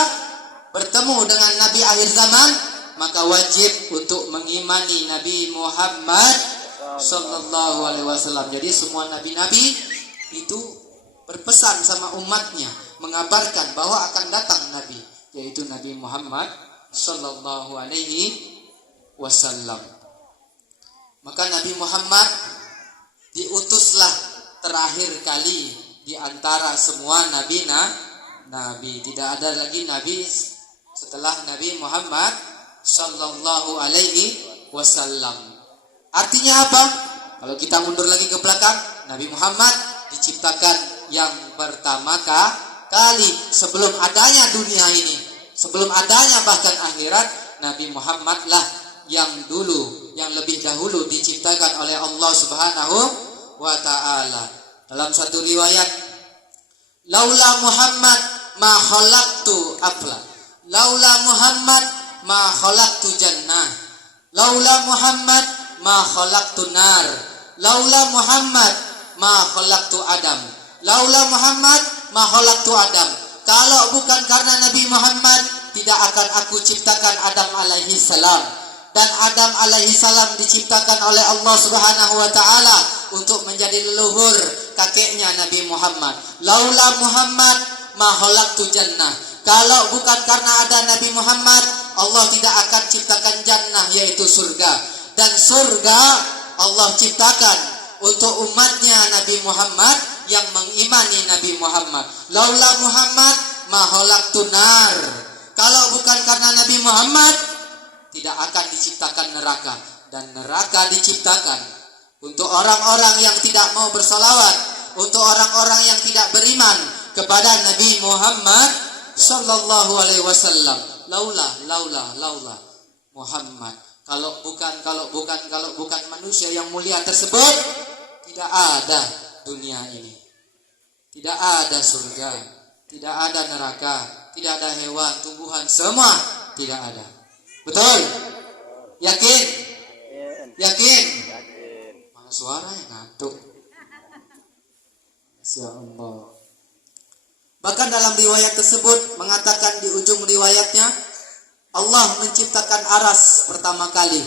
bertemu dengan Nabi akhir zaman, maka wajib untuk mengimani Nabi Muhammad sallallahu alaihi wasallam. Jadi semua nabi-nabi itu berpesan sama umatnya, mengabarkan bahwa akan datang nabi, yaitu Nabi Muhammad sallallahu alaihi wasallam. Maka Nabi Muhammad diutuslah terakhir kali di antara semua nabi. Tidak ada lagi nabi setelah Nabi Muhammad sallallahu alaihi wasallam. Artinya apa? Kalau kita mundur lagi ke belakang, Nabi Muhammad diciptakan yang pertama kali sebelum adanya dunia ini, sebelum adanya bahkan akhirat. Nabi Muhammad lah yang dulu, yang lebih dahulu diciptakan oleh Allah Subhanahu wa ta'ala. Dalam satu riwayat, laula Muhammad ma khalaqtu afla, laula Muhammad ma khalaqtu jannah, laula Muhammad ma khalaqtu nar, laula Muhammad ma khalaqtu Adam, laula Muhammad ma khalaqtu Adam. Kalau bukan karena Nabi Muhammad, tidak akan aku ciptakan Adam alaihi salam. Dan Adam alaihi salam diciptakan oleh Allah Subhanahu wa taala untuk menjadi leluhur kakeknya Nabi Muhammad. Laula Muhammad ma khalaqtu jannah. Kalau bukan karena ada Nabi Muhammad, Allah tidak akan ciptakan jannah, yaitu surga. Dan surga Allah ciptakan untuk umatnya Nabi Muhammad yang mengimani Nabi Muhammad. Laula Muhammad ma khalaqtu nar. Kalau bukan karena Nabi Muhammad, tidak akan diciptakan neraka. Dan neraka diciptakan untuk orang-orang yang tidak mau bersalawat, untuk orang-orang yang tidak beriman kepada Nabi Muhammad sallallahu alaihi wasallam. Laula Muhammad. Kalau bukan manusia yang mulia tersebut, tidak ada dunia ini. Tidak ada surga, tidak ada neraka, tidak ada hewan, tumbuhan, semua tidak ada. Betul? Yakin? Yakin? Mana suaranya ngantuk? Masya Allah. Bahkan dalam riwayat tersebut mengatakan di ujung riwayatnya, Allah menciptakan aras pertama kali.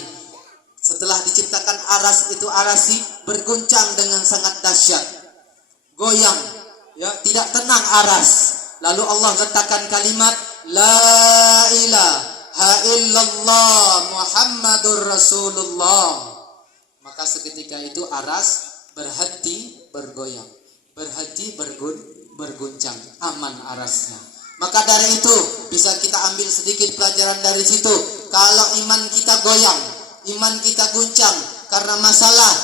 Setelah diciptakan aras itu, arasi berguncang dengan sangat dahsyat, goyang, ya, tidak tenang aras. Lalu Allah letakkan kalimat la ilaha illallah Muhammadur Rasulullah. Maka seketika itu aras berhenti bergoyang, berhenti berguncang, aman arasnya. Maka dari itu bisa kita ambil sedikit pelajaran dari situ. Kalau iman kita goyang, iman kita guncang karena masalah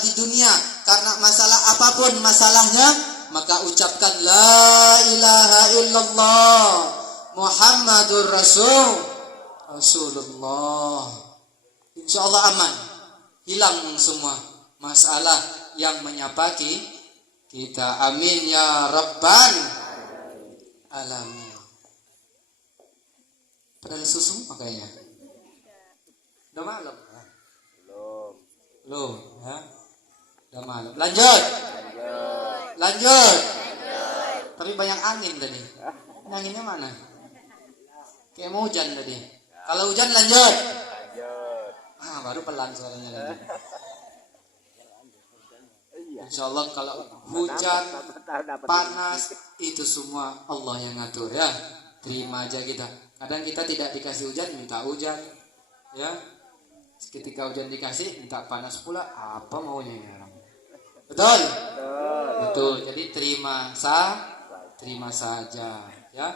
di dunia, karena masalah apapun masalahnya, maka ucapkan la ilaha illallah Muhammadur Rasulullah. Insya Allah aman, hilang semua masalah yang menyapa kita. Amin ya Rabbal alamin. Padahal susu makanya. Udah malam? Belum, ya. Udah malam. Lanjut. Tapi banyak angin tadi. Anginnya mana? Kayak mau hujan tadi. Kalau hujan lanjut. Baru pelan suaranya lagi. Insya Allah kalau hujan, panas, itu semua Allah yang ngatur, ya. terima aja kita. Kadang kita tidak dikasih hujan minta hujan, ya. Ketika hujan dikasih minta panas pula, apa maunya ini orang? Betul? Betul. Jadi terima saja, ya.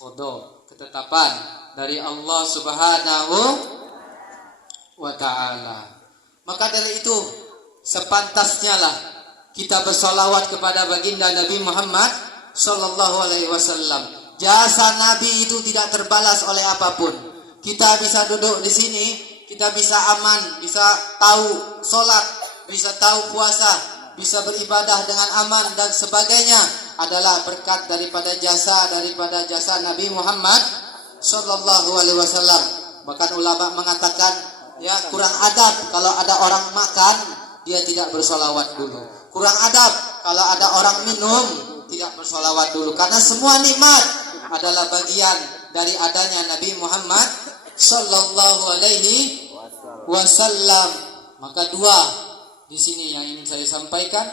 Qada, ketetapan dari Allah Subhanahu wa taala. Maka dari itu sepantasnya lah kita bersolawat kepada baginda Nabi Muhammad sallallahu alaihi wasallam. Jasa Nabi itu tidak terbalas oleh apapun. Kita bisa duduk di sini, kita bisa aman, bisa tahu sholat, bisa tahu puasa, bisa beribadah dengan aman dan sebagainya adalah berkat daripada jasa Nabi Muhammad sallallahu alaihi wasallam. Bahkan ulama mengatakan, ya, kurang adab kalau ada orang makan dia tidak bersolawat dulu. Kurang adab kalau ada orang minum tidak bersolawat dulu. Karena semua nikmat adalah bagian dari adanya Nabi Muhammad sallallahu alaihi wasallam. Maka dua di sini yang ingin saya sampaikan,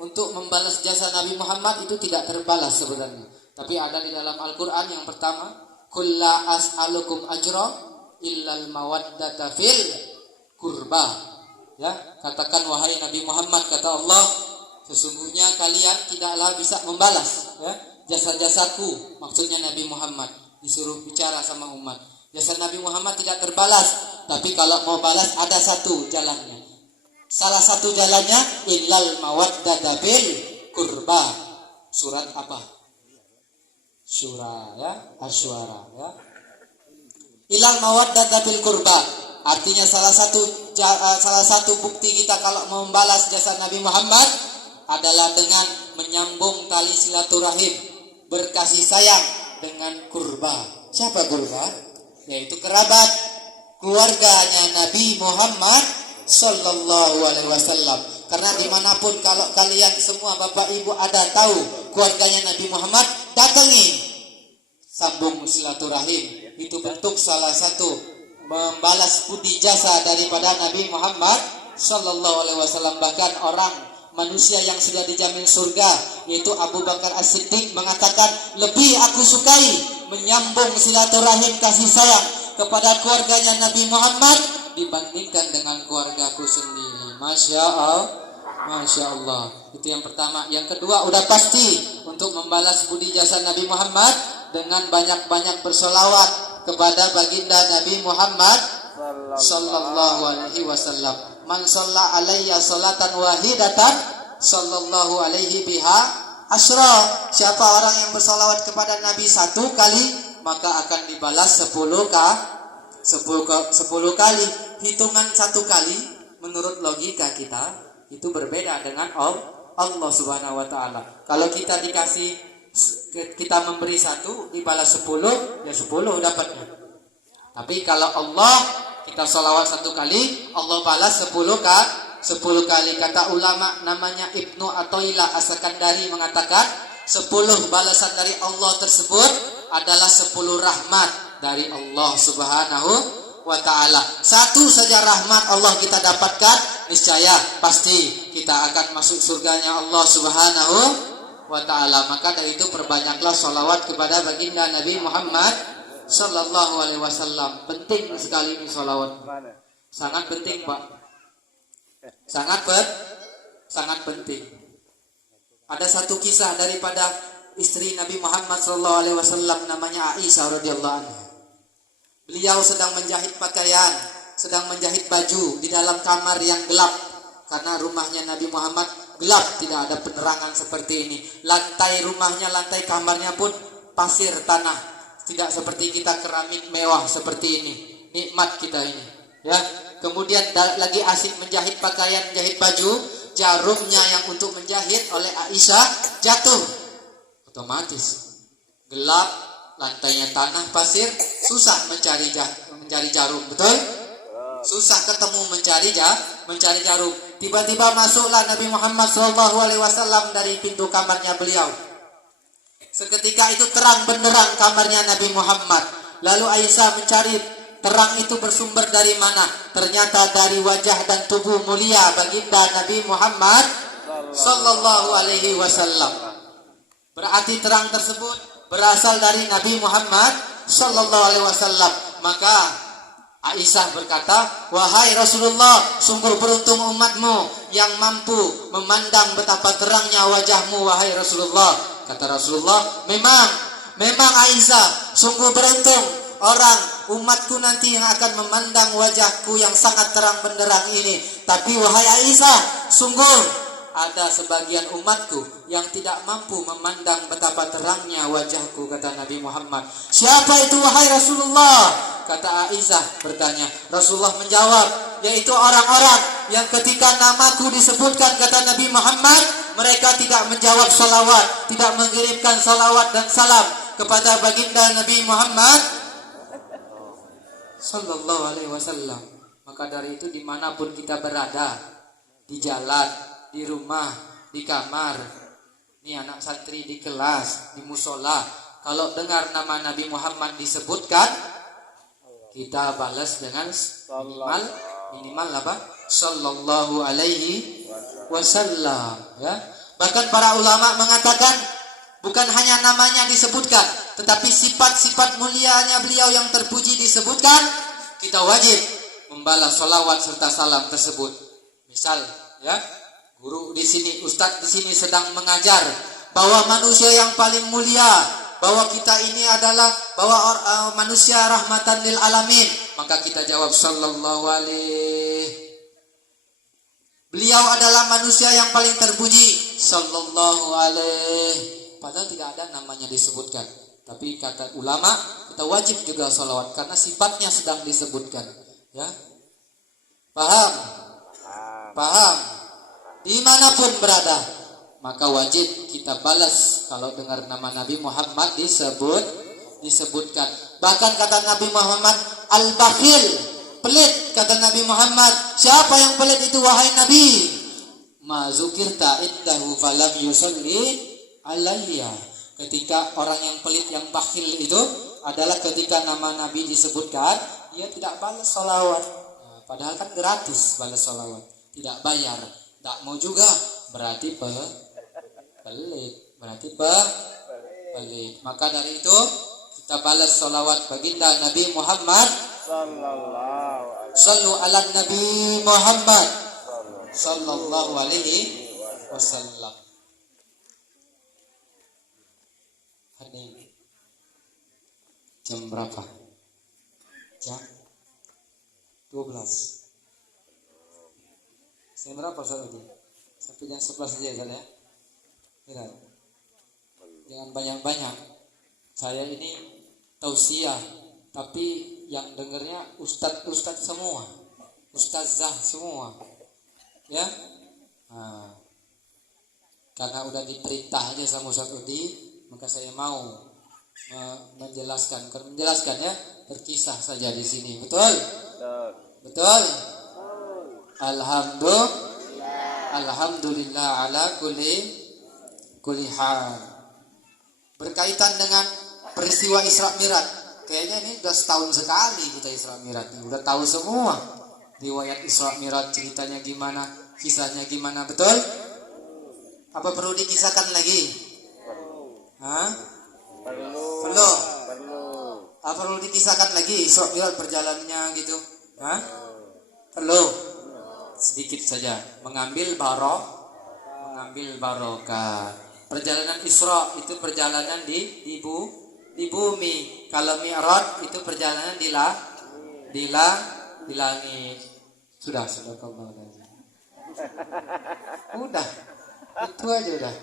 untuk membalas jasa Nabi Muhammad itu tidak terbalas sebenarnya. Tapi ada di dalam Al-Qur'an yang pertama, qul la as'alukum ajra illal mawaddata fil qurba. Ya, katakan wahai Nabi Muhammad, kata Allah, sesungguhnya kalian tidaklah bisa membalas, ya, jasa-jasaku. Maksudnya Nabi Muhammad disuruh bicara sama umat. Jasa Nabi Muhammad tidak terbalas, tapi kalau mau balas ada satu jalannya. Salah satu jalannya illal mawaddata fil qurba. Surat apa? Syura, ya, Asy-Syu'ara, ya. Ilal mawaddata fil qurba. Artinya salah satu bukti kita kalau membalas jasa Nabi Muhammad adalah dengan menyambung tali silaturahim, berkasih sayang dengan kurba. Siapa kurba? Yaitu kerabat keluarganya Nabi Muhammad sallallahu alaihi wasallam. Karena dimanapun kalau kalian semua bapak ibu ada tahu keluarganya Nabi Muhammad, datangi, sambung silaturahim. Itu bentuk salah satu membalas budi jasa daripada Nabi Muhammad sallallahu alaihi wasallam. Bahkan orang manusia yang sudah dijamin surga, yaitu Abu Bakar As-Siddiq, mengatakan, lebih aku sukai menyambung silaturahim kasih sayang kepada keluarganya Nabi Muhammad dibandingkan dengan keluargaku sendiri. Masya Allah. Itu yang pertama. Yang kedua, udah pasti untuk membalas budi jasa Nabi Muhammad dengan banyak-banyak bersolawat kepada baginda Nabi Muhammad sallallahu alaihi wasallam. Man shalla alayya salatan wahidatan sallallahu alaihi biha asyra. Siapa orang yang bersolawat kepada Nabi satu kali, maka akan dibalas 10 kali. Hitungan satu kali menurut logika kita itu berbeda dengan Allah Subhanahu wa taala. Kalau kita kita memberi satu dibalas 10, ya 10 dapatnya. Tapi kalau Allah, kita sholawat satu kali, Allah balas 10 kali. Kata ulama namanya Ibnu Athaillah As-Sakandari mengatakan 10 balasan dari Allah tersebut adalah 10 rahmat dari Allah Subhanahu wa ta'ala. Satu saja rahmat Allah kita dapatkan, niscaya pasti kita akan masuk surganya Allah Subhanahu wa ta'ala. Maka dari itu perbanyaklah sholawat kepada baginda Nabi Muhammad sallallahu alaihi wasallam. Penting sekali ini sholawat. Sangat penting, Pak. Sangat penting. Ada satu kisah daripada istri Nabi Muhammad sallallahu alaihi wasallam, namanya Aisyah radhiyallahu anha. Beliau sedang menjahit pakaian, sedang menjahit baju di dalam kamar yang gelap. Karena rumahnya Nabi Muhammad gelap, tidak ada penerangan seperti ini. Lantai rumahnya, lantai kamarnya pun pasir tanah. Tidak seperti kita keramik mewah seperti ini. Nikmat kita ini, ya. Kemudian lagi asik menjahit pakaian, menjahit baju, jarumnya yang untuk menjahit oleh Aisyah jatuh. Otomatis gelap, lantainya tanah pasir, susah mencari jarum, betul? Susah ketemu mencari jarum. Tiba-tiba masuklah Nabi Muhammad SAW dari pintu kamarnya beliau. Seketika itu terang benderang kamarnya Nabi Muhammad. Lalu Aisyah mencari terang itu bersumber dari mana. Ternyata dari wajah dan tubuh mulia baginda Nabi Muhammad SAW. Berarti terang tersebut berasal dari Nabi Muhammad sallallahu alaihi wasallam. Maka Aisyah berkata, wahai Rasulullah, sungguh beruntung umatmu yang mampu memandang betapa terangnya wajahmu, wahai Rasulullah. Kata Rasulullah, memang Aisyah, sungguh beruntung orang umatku nanti yang akan memandang wajahku yang sangat terang benderang ini. Tapi wahai Aisyah, sungguh ada sebagian umatku yang tidak mampu memandang betapa terangnya wajahku, kata Nabi Muhammad. Siapa itu wahai Rasulullah? Kata Aisyah bertanya. Rasulullah menjawab, yaitu orang-orang yang ketika namaku disebutkan, kata Nabi Muhammad, mereka tidak menjawab salawat, tidak mengirimkan salawat dan salam kepada baginda Nabi Muhammad sallallahu alaihi wasallam. Maka dari itu dimanapun kita berada, di jalan, di rumah, di kamar, nih anak santri di kelas, di musola, kalau dengar nama Nabi Muhammad disebutkan, kita balas dengan minimal apa? Sallallahu alaihi wasallam, ya. Bahkan para ulama mengatakan bukan hanya namanya disebutkan, tetapi sifat-sifat mulianya beliau yang terpuji disebutkan, kita wajib membalas salawat serta salam tersebut. Misal, ya, guru di sini, ustadz di sini sedang mengajar bahwa manusia yang paling mulia, bahwa kita ini adalah manusia rahmatan lil alamin, maka kita jawab sallallahu alaihi. Beliau adalah manusia yang paling terpuji, sallallahu alaihi. Padahal tidak ada namanya disebutkan, tapi kata ulama kita wajib juga salawat karena sifatnya sedang disebutkan, ya. Paham? Dimanapun berada, maka wajib kita balas kalau dengar nama Nabi Muhammad disebutkan. Bahkan kata Nabi Muhammad, al-bakhil, pelit, kata Nabi Muhammad. Siapa yang pelit itu wahai Nabi? Ma zukirta indahu falam yusalli alayya. Ketika orang yang pelit, yang bakhil itu adalah ketika nama Nabi disebutkan, dia tidak balas salawat. Padahal kan gratis balas salawat, tidak bayar. Tak mau juga, berarti pelit. Maka dari itu kita balas salawat baginda Nabi Muhammad sallu ala Nabi Muhammad sallallahu alaihi wasallam. Jam berapa? Jam 12. Jam berapa tadi? Sampai jam 11 saja kan ya? Ya. Jangan banyak-banyak. Saya ini tausiah, tapi yang dengarnya ustadz semua, ustazah semua, ya. Nah, karena udah diperintah aja sama Ustaz Udi, maka saya mau menjelaskan ya, berkisah saja di sini. Betul. Alhamdulillah ala kulli hal. Berkaitan dengan peristiwa Isra Mi'raj, kayaknya ini udah setahun sekali kita Isra Mi'raj, udah tahu semua riwayat Isra Mi'raj, ceritanya gimana, kisahnya gimana, betul? Apa perlu dikisahkan lagi? Perlu. Apa perlu dikisahkan lagi Isra Mi'raj perjalanannya gitu? Perlu. Sedikit saja, mengambil barokah. Perjalanan Isra itu perjalanan di bumi. Kalau Mi'raj itu perjalanan di langit. Sudah kalau udah itu aja udah.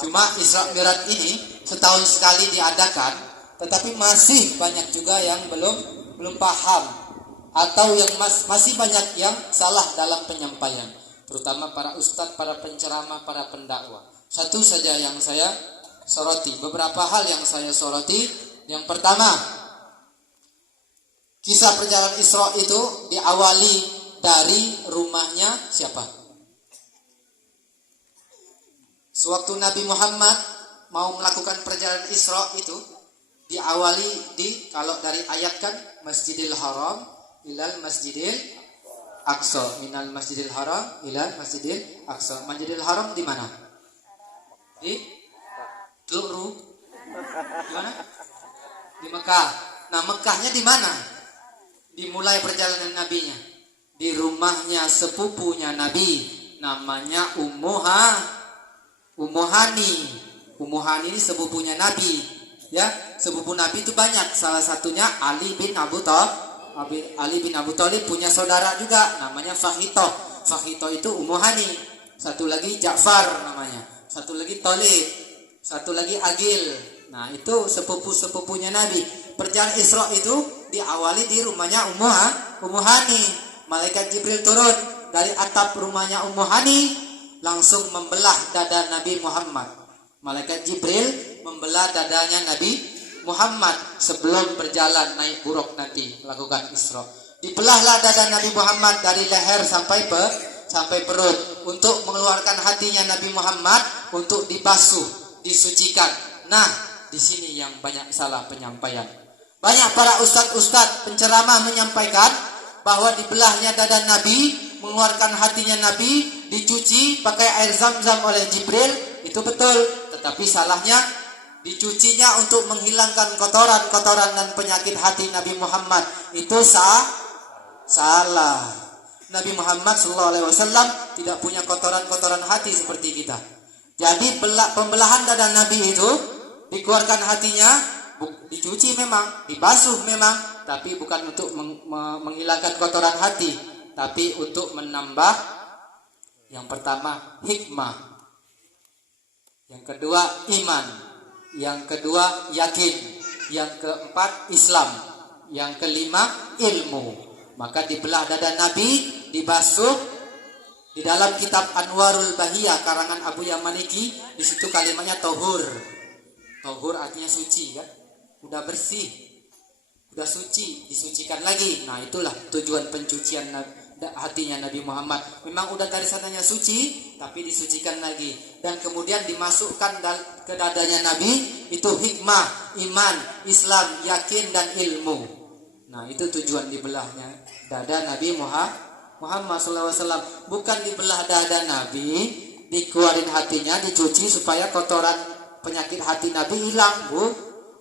Cuma Isra Mi'raj ini setahun sekali diadakan, tetapi masih banyak juga yang belum paham, atau yang masih banyak yang salah dalam penyampaian, terutama para ustadz, para penceramah, para pendakwah. Satu saja yang saya soroti, beberapa hal yang saya soroti. Yang pertama, kisah perjalanan Isra itu diawali dari rumahnya siapa? Sewaktu Nabi Muhammad mau melakukan perjalanan Isra itu diawali kalau dari ayat kan, Masjidil Haram ilal Masjidil Aqsa, minal Masjidil Haram ilal Masjidil Aqsa. Masjidil Haram di mana? Di Teluk di mana? Di Mekah. Nah, Mekahnya di mana? Dimulai perjalanan nabinya di rumahnya sepupunya Nabi, namanya Ummu Hani. Ummu Hani ini sepupunya Nabi, ya. Sepupu Nabi itu banyak. Salah satunya Ali bin Abu Thalib punya saudara juga, namanya Fakhitoh. Fakhitoh itu Ummu Hani. Satu lagi Ja'far namanya. Satu lagi Thalib. Satu lagi Agil. Nah, itu sepupu-sepupunya Nabi. Perjalanan Isra itu diawali di rumahnya Ummu Hani. Malaikat Jibril turun dari atap rumahnya Ummu Hani, langsung membelah dada Nabi Muhammad. Malaikat Jibril membelah dadanya Nabi Muhammad sebelum berjalan naik buruk nanti lakukan Isra. Dibelahlah dada Nabi Muhammad dari leher sampai perut untuk mengeluarkan hatinya Nabi Muhammad untuk dibasuh, disucikan. Nah, di sini yang banyak salah penyampaian. Banyak para ustadz penceramah menyampaikan bahwa dibelahnya dada Nabi, mengeluarkan hatinya Nabi, dicuci pakai air zam-zam oleh Jibril, itu betul. Tetapi salahnya dicucinya untuk menghilangkan kotoran dan penyakit hati Nabi Muhammad. Itu salah. Nabi Muhammad SAW tidak punya kotoran hati seperti kita. Jadi pembelahan dada Nabi itu, dikeluarkan hatinya, dicuci memang, dibasuh memang, tapi bukan untuk menghilangkan kotoran hati, tapi untuk menambah yang pertama hikmah, yang kedua iman, yang kedua yakin, yang keempat Islam, yang kelima ilmu. Maka dibelah dada Nabi, dibasuh. Di dalam kitab Anwarul Bahiyah karangan Abu Yamaniki, di situ kalimatnya tohur. Tohur artinya suci, kan? Udah bersih, udah suci, disucikan lagi. Nah, itulah tujuan pencucian hatinya Nabi Muhammad. Memang udah dari sananya suci, tapi disucikan lagi. Dan kemudian dimasukkan ke dadanya Nabi, itu hikmah, iman, Islam, yakin, dan ilmu. Nah, itu tujuan dibelahnya dada Nabi Muhammad SAW. Bukan dibelah dada Nabi, dikeluarin hatinya, dicuci supaya kotoran penyakit hati Nabi hilang.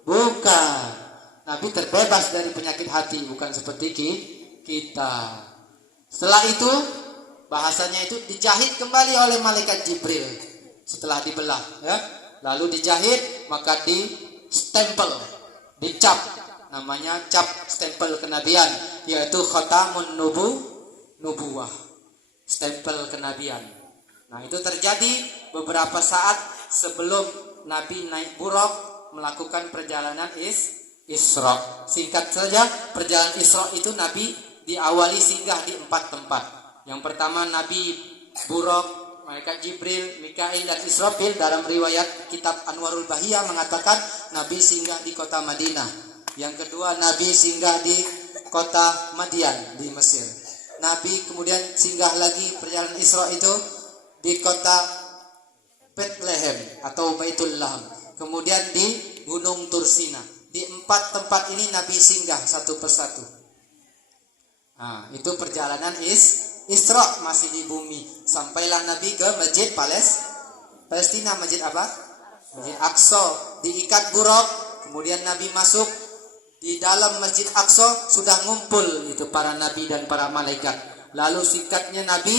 Bukan. Nabi terbebas dari penyakit hati, bukan seperti kita. Setelah itu, bahasanya itu dijahit kembali oleh malaikat Jibril. Setelah dibelah, ya. Lalu dijahit, maka di stempel, dicap. Namanya cap stempel kenabian, yaitu khatamun nubuwah. Stempel kenabian. Nah, itu terjadi beberapa saat sebelum Nabi naik buraq melakukan perjalanan Isra. Singkat saja, perjalanan Isra itu Nabi diawali singgah di 4 tempat. Yang pertama Nabi buraq, malaikat Jibril, Mikail, dan Israfil. Dalam riwayat kitab Anwarul Bahiyah mengatakan Nabi singgah di kota Madinah. Yang kedua Nabi singgah di kota Madian di Mesir. Nabi kemudian singgah lagi perjalanan Isra itu di kota Bethlehem atau Baitul Laham. Kemudian di Gunung Tursina. Di 4 tempat ini Nabi singgah satu persatu. Nah, itu perjalanan Isra, masih di bumi. Sampailah Nabi ke Masjid Palestina. Masjid apa? Masjid Aqsa. Diikat buraq. Kemudian Nabi masuk. Di dalam Masjid Aqsa sudah ngumpul itu para nabi dan para malaikat. Lalu singkatnya Nabi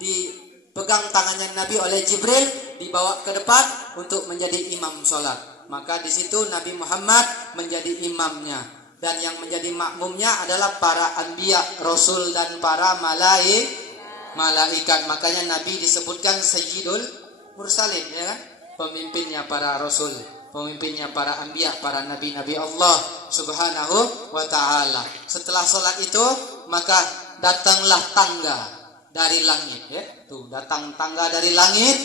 dipegang tangannya Nabi oleh Jibril, dibawa ke depan untuk menjadi imam sholat. Maka di situ Nabi Muhammad menjadi imamnya, dan yang menjadi makmumnya adalah para anbiya, rasul, dan para malaikat. Makanya Nabi disebutkan Sayyidul Mursalin, ya kan? Pemimpinnya para rasul, pemimpinnya para anbiya, para nabi-nabi Allah Subhanahu wa ta'ala. Setelah sholat itu, maka datanglah tangga dari langit, ya. Tuh, datang tangga dari langit,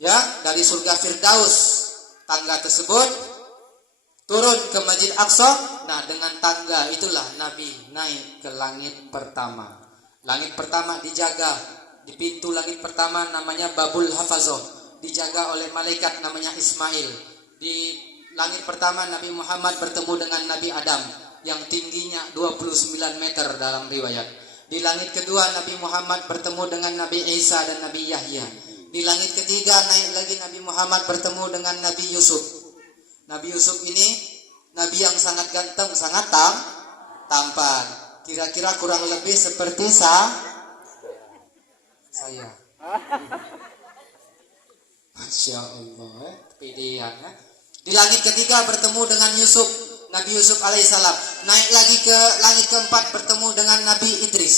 ya, dari surga Firdaus. Tangga tersebut turun ke Masjid Aqsa. Nah, dengan tangga itulah Nabi naik ke langit pertama. Langit pertama dijaga. Di pintu langit pertama namanya Babul Hafazah, dijaga oleh malaikat namanya Ismail. Di langit pertama Nabi Muhammad bertemu dengan Nabi Adam yang tingginya 29 meter dalam riwayat. Di langit kedua Nabi Muhammad bertemu dengan Nabi Isa dan Nabi Yahya. Di langit ketiga naik lagi Nabi Muhammad bertemu dengan Nabi Yusuf. Nabi Yusuf ini Nabi yang sangat ganteng, sangat tampan. Kira-kira kurang lebih seperti saya. Masya Allah, kepedean ya. Di langit ketiga bertemu dengan Yusuf, Nabi Yusuf alaihissalam. Naik lagi ke langit keempat bertemu dengan Nabi Idris.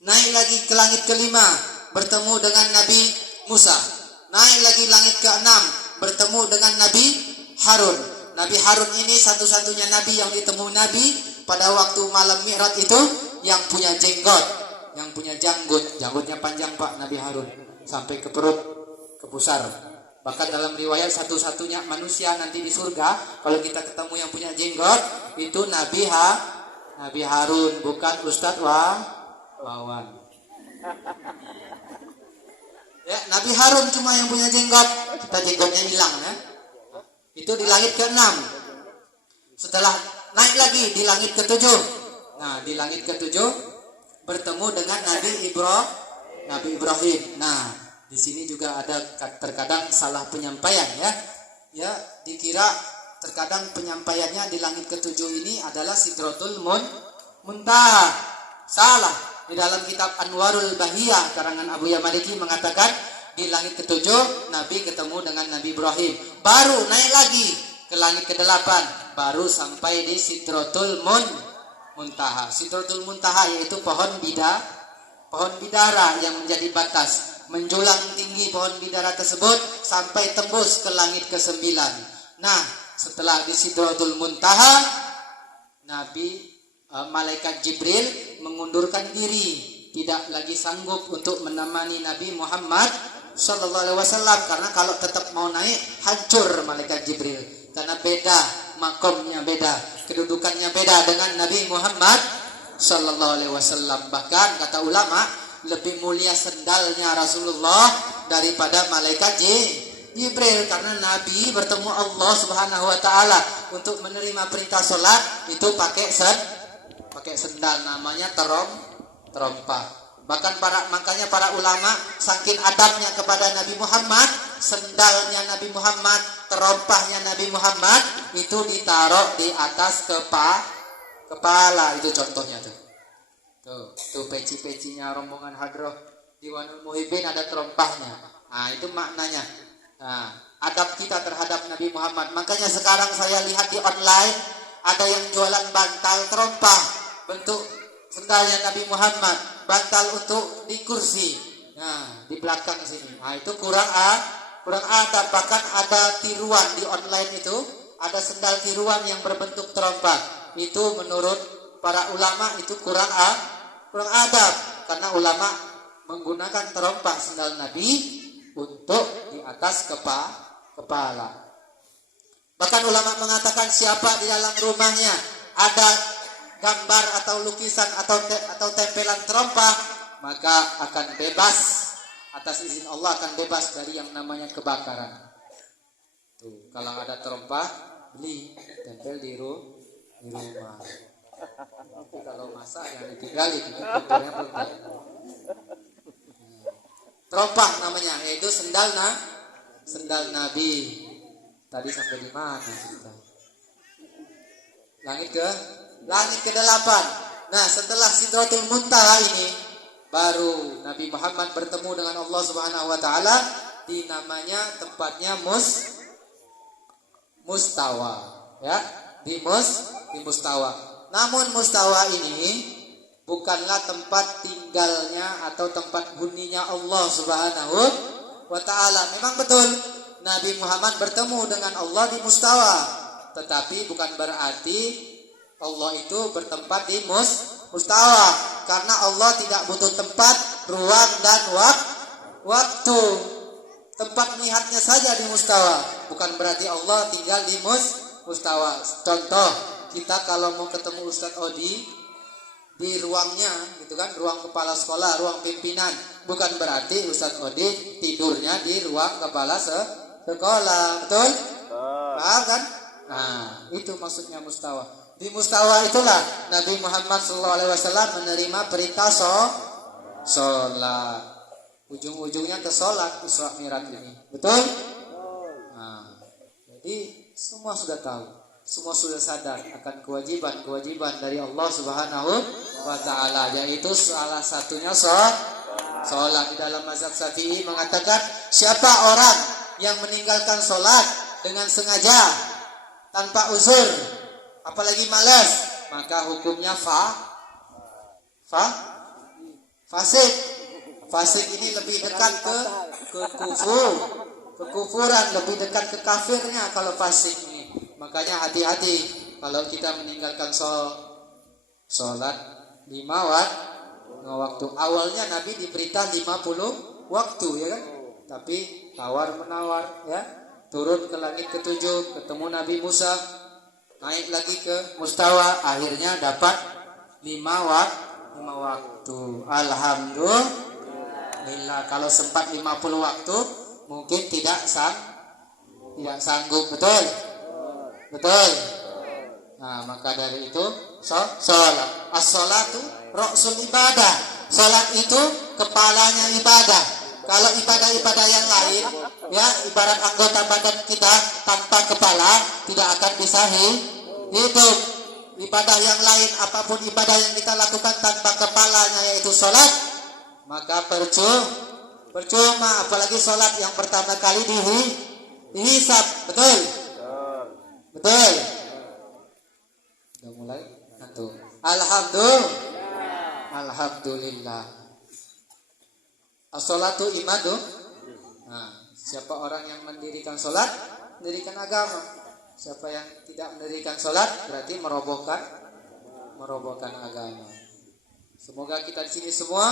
Naik lagi ke langit kelima bertemu dengan Nabi Musa. Naik lagi langit keenam bertemu dengan Nabi Harun. Nabi Harun ini satu-satunya Nabi yang ditemui Nabi pada waktu malam Mi'raj itu yang punya jenggot, yang punya janggut. Janggutnya panjang Pak Nabi Harun sampai ke perut, ke pusar. Bahkan dalam riwayat satu-satunya manusia nanti di surga kalau kita ketemu yang punya jenggot itu Nabi Harun, bukan Ustadz Wawan. Ya, Nabi Harun cuma yang punya jenggot, kita jenggotnya hilang ya. Itu di langit ke-6. Setelah naik lagi di langit ke-7. Nah, di langit ke-7 bertemu dengan Nabi Ibrahim. Nah, di sini juga ada terkadang salah penyampaian ya. Ya, dikira terkadang penyampaiannya di langit ke-7 ini adalah Sidratul Muntaha. Salah. Di dalam kitab Anwarul Bahiyah karangan Abu Yamaliki mengatakan di langit ke-7 Nabi ketemu dengan Nabi Ibrahim. Baru naik lagi ke langit ke-8, baru sampai di Sidratul Muntaha. Sidratul Muntaha yaitu pohon bidara yang menjadi batas. Menjulang tinggi pohon bidara tersebut sampai tembus ke langit ke-9. Nah, setelah di Sidratul Muntaha, malaikat Jibril mengundurkan diri, tidak lagi sanggup untuk menemani Nabi Muhammad sallallahu alaihi wasallam, karena kalau tetap mau naik hancur malaikat Jibril, karena beda makomnya, beda kedudukannya, beda dengan Nabi Muhammad sallallahu alaihi wasallam. Bahkan kata ulama lebih mulia sendalnya Rasulullah daripada malaikat Jibril, karena Nabi bertemu Allah Subhanahu wa taala untuk menerima perintah salat itu pakai sendal, namanya terompah. Bahkan makanya para ulama saking adabnya kepada Nabi Muhammad, sendalnya Nabi Muhammad, terompahnya Nabi Muhammad itu ditaruh di atas kepala. Itu contohnya tuh peci-pecinya rombongan hadroh Diwanul Muhibbin ada terompahnya. Nah, itu maknanya. Nah, adab kita terhadap Nabi Muhammad. Makanya sekarang saya lihat di online ada yang jualan bantal terompah bentuk sendalnya Nabi Muhammad, bantal untuk di kursi. Nah, di belakang sini. Nah, itu kurang adab. Bahkan ada tiruan di online itu, ada sendal tiruan yang berbentuk terompah. Itu menurut para ulama itu kurang adab, karena ulama menggunakan terompah sendal Nabi untuk di atas kepala. Bahkan ulama mengatakan siapa di dalam rumahnya ada gambar atau lukisan atau tempelan terompah, maka akan bebas atas izin Allah, akan bebas dari yang namanya kebakaran. Tuh, kalau ada terompah beli tempel di rumah. Tapi kalau masak jangan ditinggalin, tempelnya melekat. Terompah namanya, yaitu sendal Nabi. Tadi sampai di mana kita? Langit ke-8. Nah, setelah Sidratul Muntaha ini baru Nabi Muhammad bertemu dengan Allah Subhanahu wa taala di namanya tempatnya Mustawa, ya, di Mustawa. Namun Mustawa ini bukanlah tempat tinggalnya atau tempat huninya Allah Subhanahu wa taala. Memang betul Nabi Muhammad bertemu dengan Allah di Mustawa, tetapi bukan berarti Allah itu bertempat di Mustawa, karena Allah tidak butuh tempat, ruang dan waktu. Tempat melihatnya saja di Mustawa, bukan berarti Allah tinggal di Mustawa. Contoh, kita kalau mau ketemu Ustadz Odi di ruangnya, gitu kan, ruang kepala sekolah, ruang pimpinan, bukan berarti Ustadz Odi tidurnya di ruang kepala sekolah, betul? Paham kan? Nah, itu maksudnya Mustawa. Di Mustawa itulah Nabi Muhammad SAW menerima perintah sholat. ujung-ujungnya ke sholat Isra Mi'raj ini. Betul? Nah, jadi semua sudah tahu, semua sudah sadar akan kewajiban dari Allah Subhanahu wa taala, yaitu salah satunya sholat. Di dalam mazhab Syafi'i mengatakan siapa orang yang meninggalkan sholat dengan sengaja tanpa uzur, apalagi malas, maka hukumnya fasik. Fasik ini lebih dekat ke kekufuran, lebih dekat ke kafirnya kalau fasik ini. Makanya hati-hati kalau kita meninggalkan sholat 5 waktu. Awalnya Nabi diberita 50 waktu, ya kan? Tapi tawar menawar, ya. Turun ke langit ke-7, ketemu Nabi Musa, naik lagi ke mustawa, akhirnya dapat 5 waktu. Alhamdulillah. Kalau sempat 50 waktu mungkin tidak sanggup. Betul. Nah, maka dari itu sholat. As-sholatu ra'sul ibadah. Sholat itu kepalanya ibadah. Kalau ibadah-ibadah yang lain, ya, ibarat anggota badan kita tanpa kepala tidak akan bisa hidup. Ibadah yang lain, apapun ibadah yang kita lakukan tanpa kepalanya, yaitu sholat, maka percuma. Apalagi sholat yang pertama kali dihisab. Betul. Udah mulai. Tuh. Alhamdulillah. As-sholatu imadu. Nah, siapa orang yang mendirikan sholat, mendirikan agama. Siapa yang tidak mendirikan sholat berarti merobohkan agama. Semoga kita di sini semua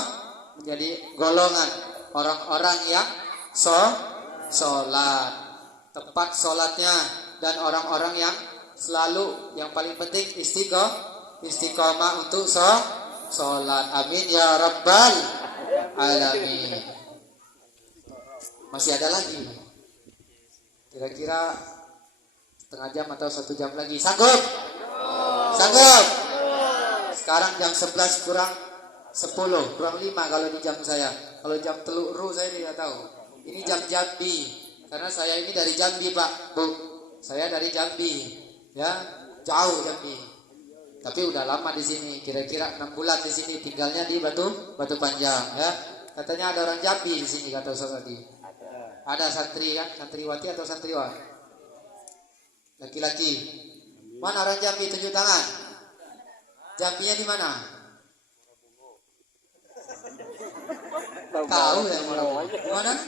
menjadi golongan orang-orang yang sholat, tepat sholatnya, dan orang-orang yang selalu, yang paling penting istiqomah untuk sholat. Amin ya rabbal alamin. Masih ada lagi, kira-kira setengah jam atau 1 jam lagi. Sanggup? Sekarang jam 11 kurang 10, kurang 5 kalau di jam saya. Kalau jam Teluk saya tidak tahu. Ini jam Jambi, karena saya ini dari Jambi, Pak, Bu. Saya dari Jambi, ya, jauh Jambi. Tapi udah lama di sini, kira-kira 6 bulan di sini, tinggalnya di Batu Panjang, ya. Katanya ada orang Jambi di sini, kata Ustaz tadi. Ada santri, kan? Santriwati atau santriwan? Laki-laki. Mana orang Jambi, tunjuk tangan. Jambinya di mana? Tahu ya orang. Mana?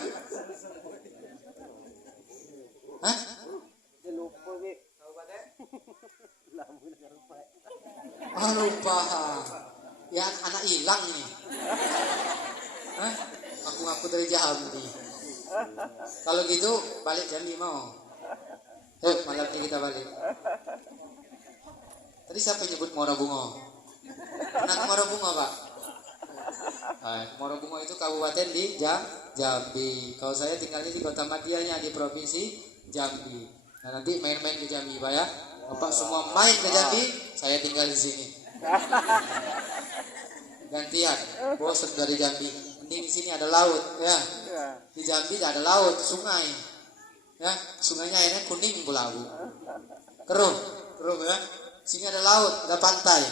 Hah? Oh, lupa. Yang anak hilang ini. Hah? Aku ngaku dari Jambi. Kalau gitu balik Jambi mau. Malam ini kita balik. Tadi siapa yang nyebut Muara Bungo? Anak Muara Bungo, Pak? Muara Bungo itu kabupaten di Jambi. Kalau saya tinggalnya di Kota Madianya di provinsi Jambi. Nah, nanti main-main ke Jambi, Pak, ya. Bapak semua main ke Jambi, saya tinggal di sini. Gantian, bosan dari Jambi. Mending di sini ada laut, ya. Di Jambi tidak ada laut, sungai. Ya, sungainya airnya kuning pulau. Keruh, ya. Sini ada laut, ada pantai.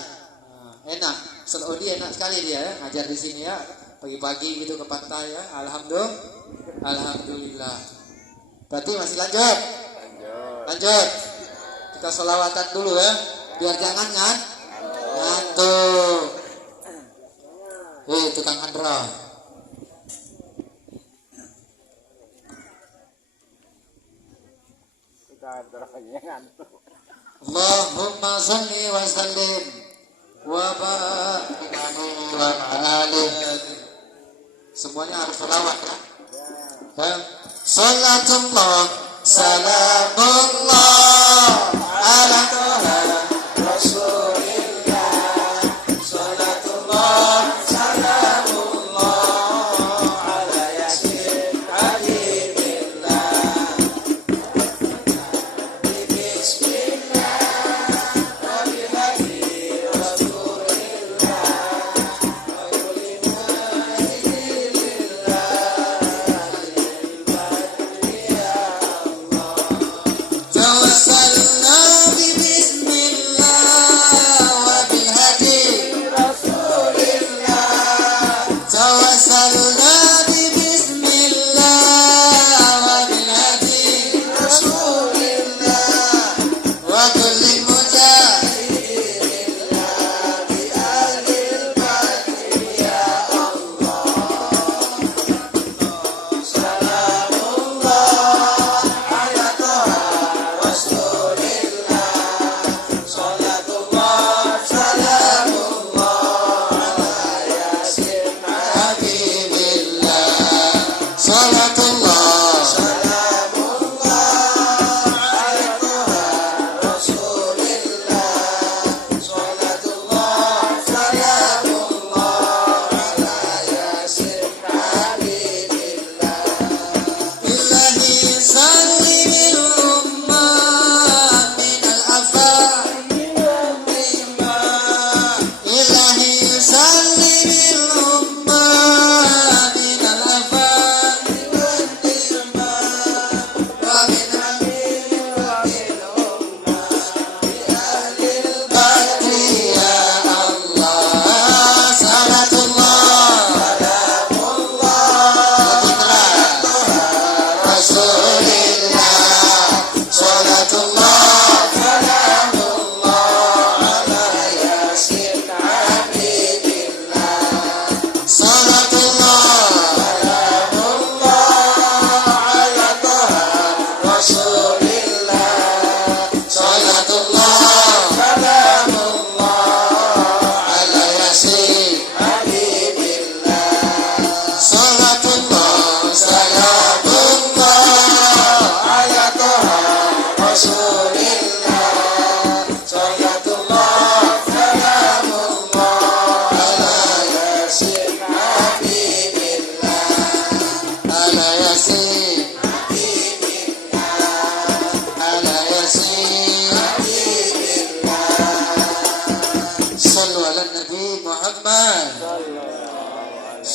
Nah, enak. Saudi enak sekali dia, ya. Ngajar di sini, ya. Pagi-pagi gitu ke pantai, ya. Alhamdulillah. Berarti masih lanjut. Kita sholawatan dulu, ya. Biar jangan ngantuk. Tukang Andra. Allahumma salli wa sallim wa barik wa alaihi. Semuanya harus sholawat, ya. Salatullah salamullah ala Rasulillah. Salatullah salamullah ala yasin habibillah. Bismillah.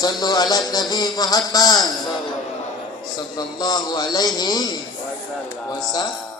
Sallu ala Nabi Muhammad sallallahu alaihi wasallam.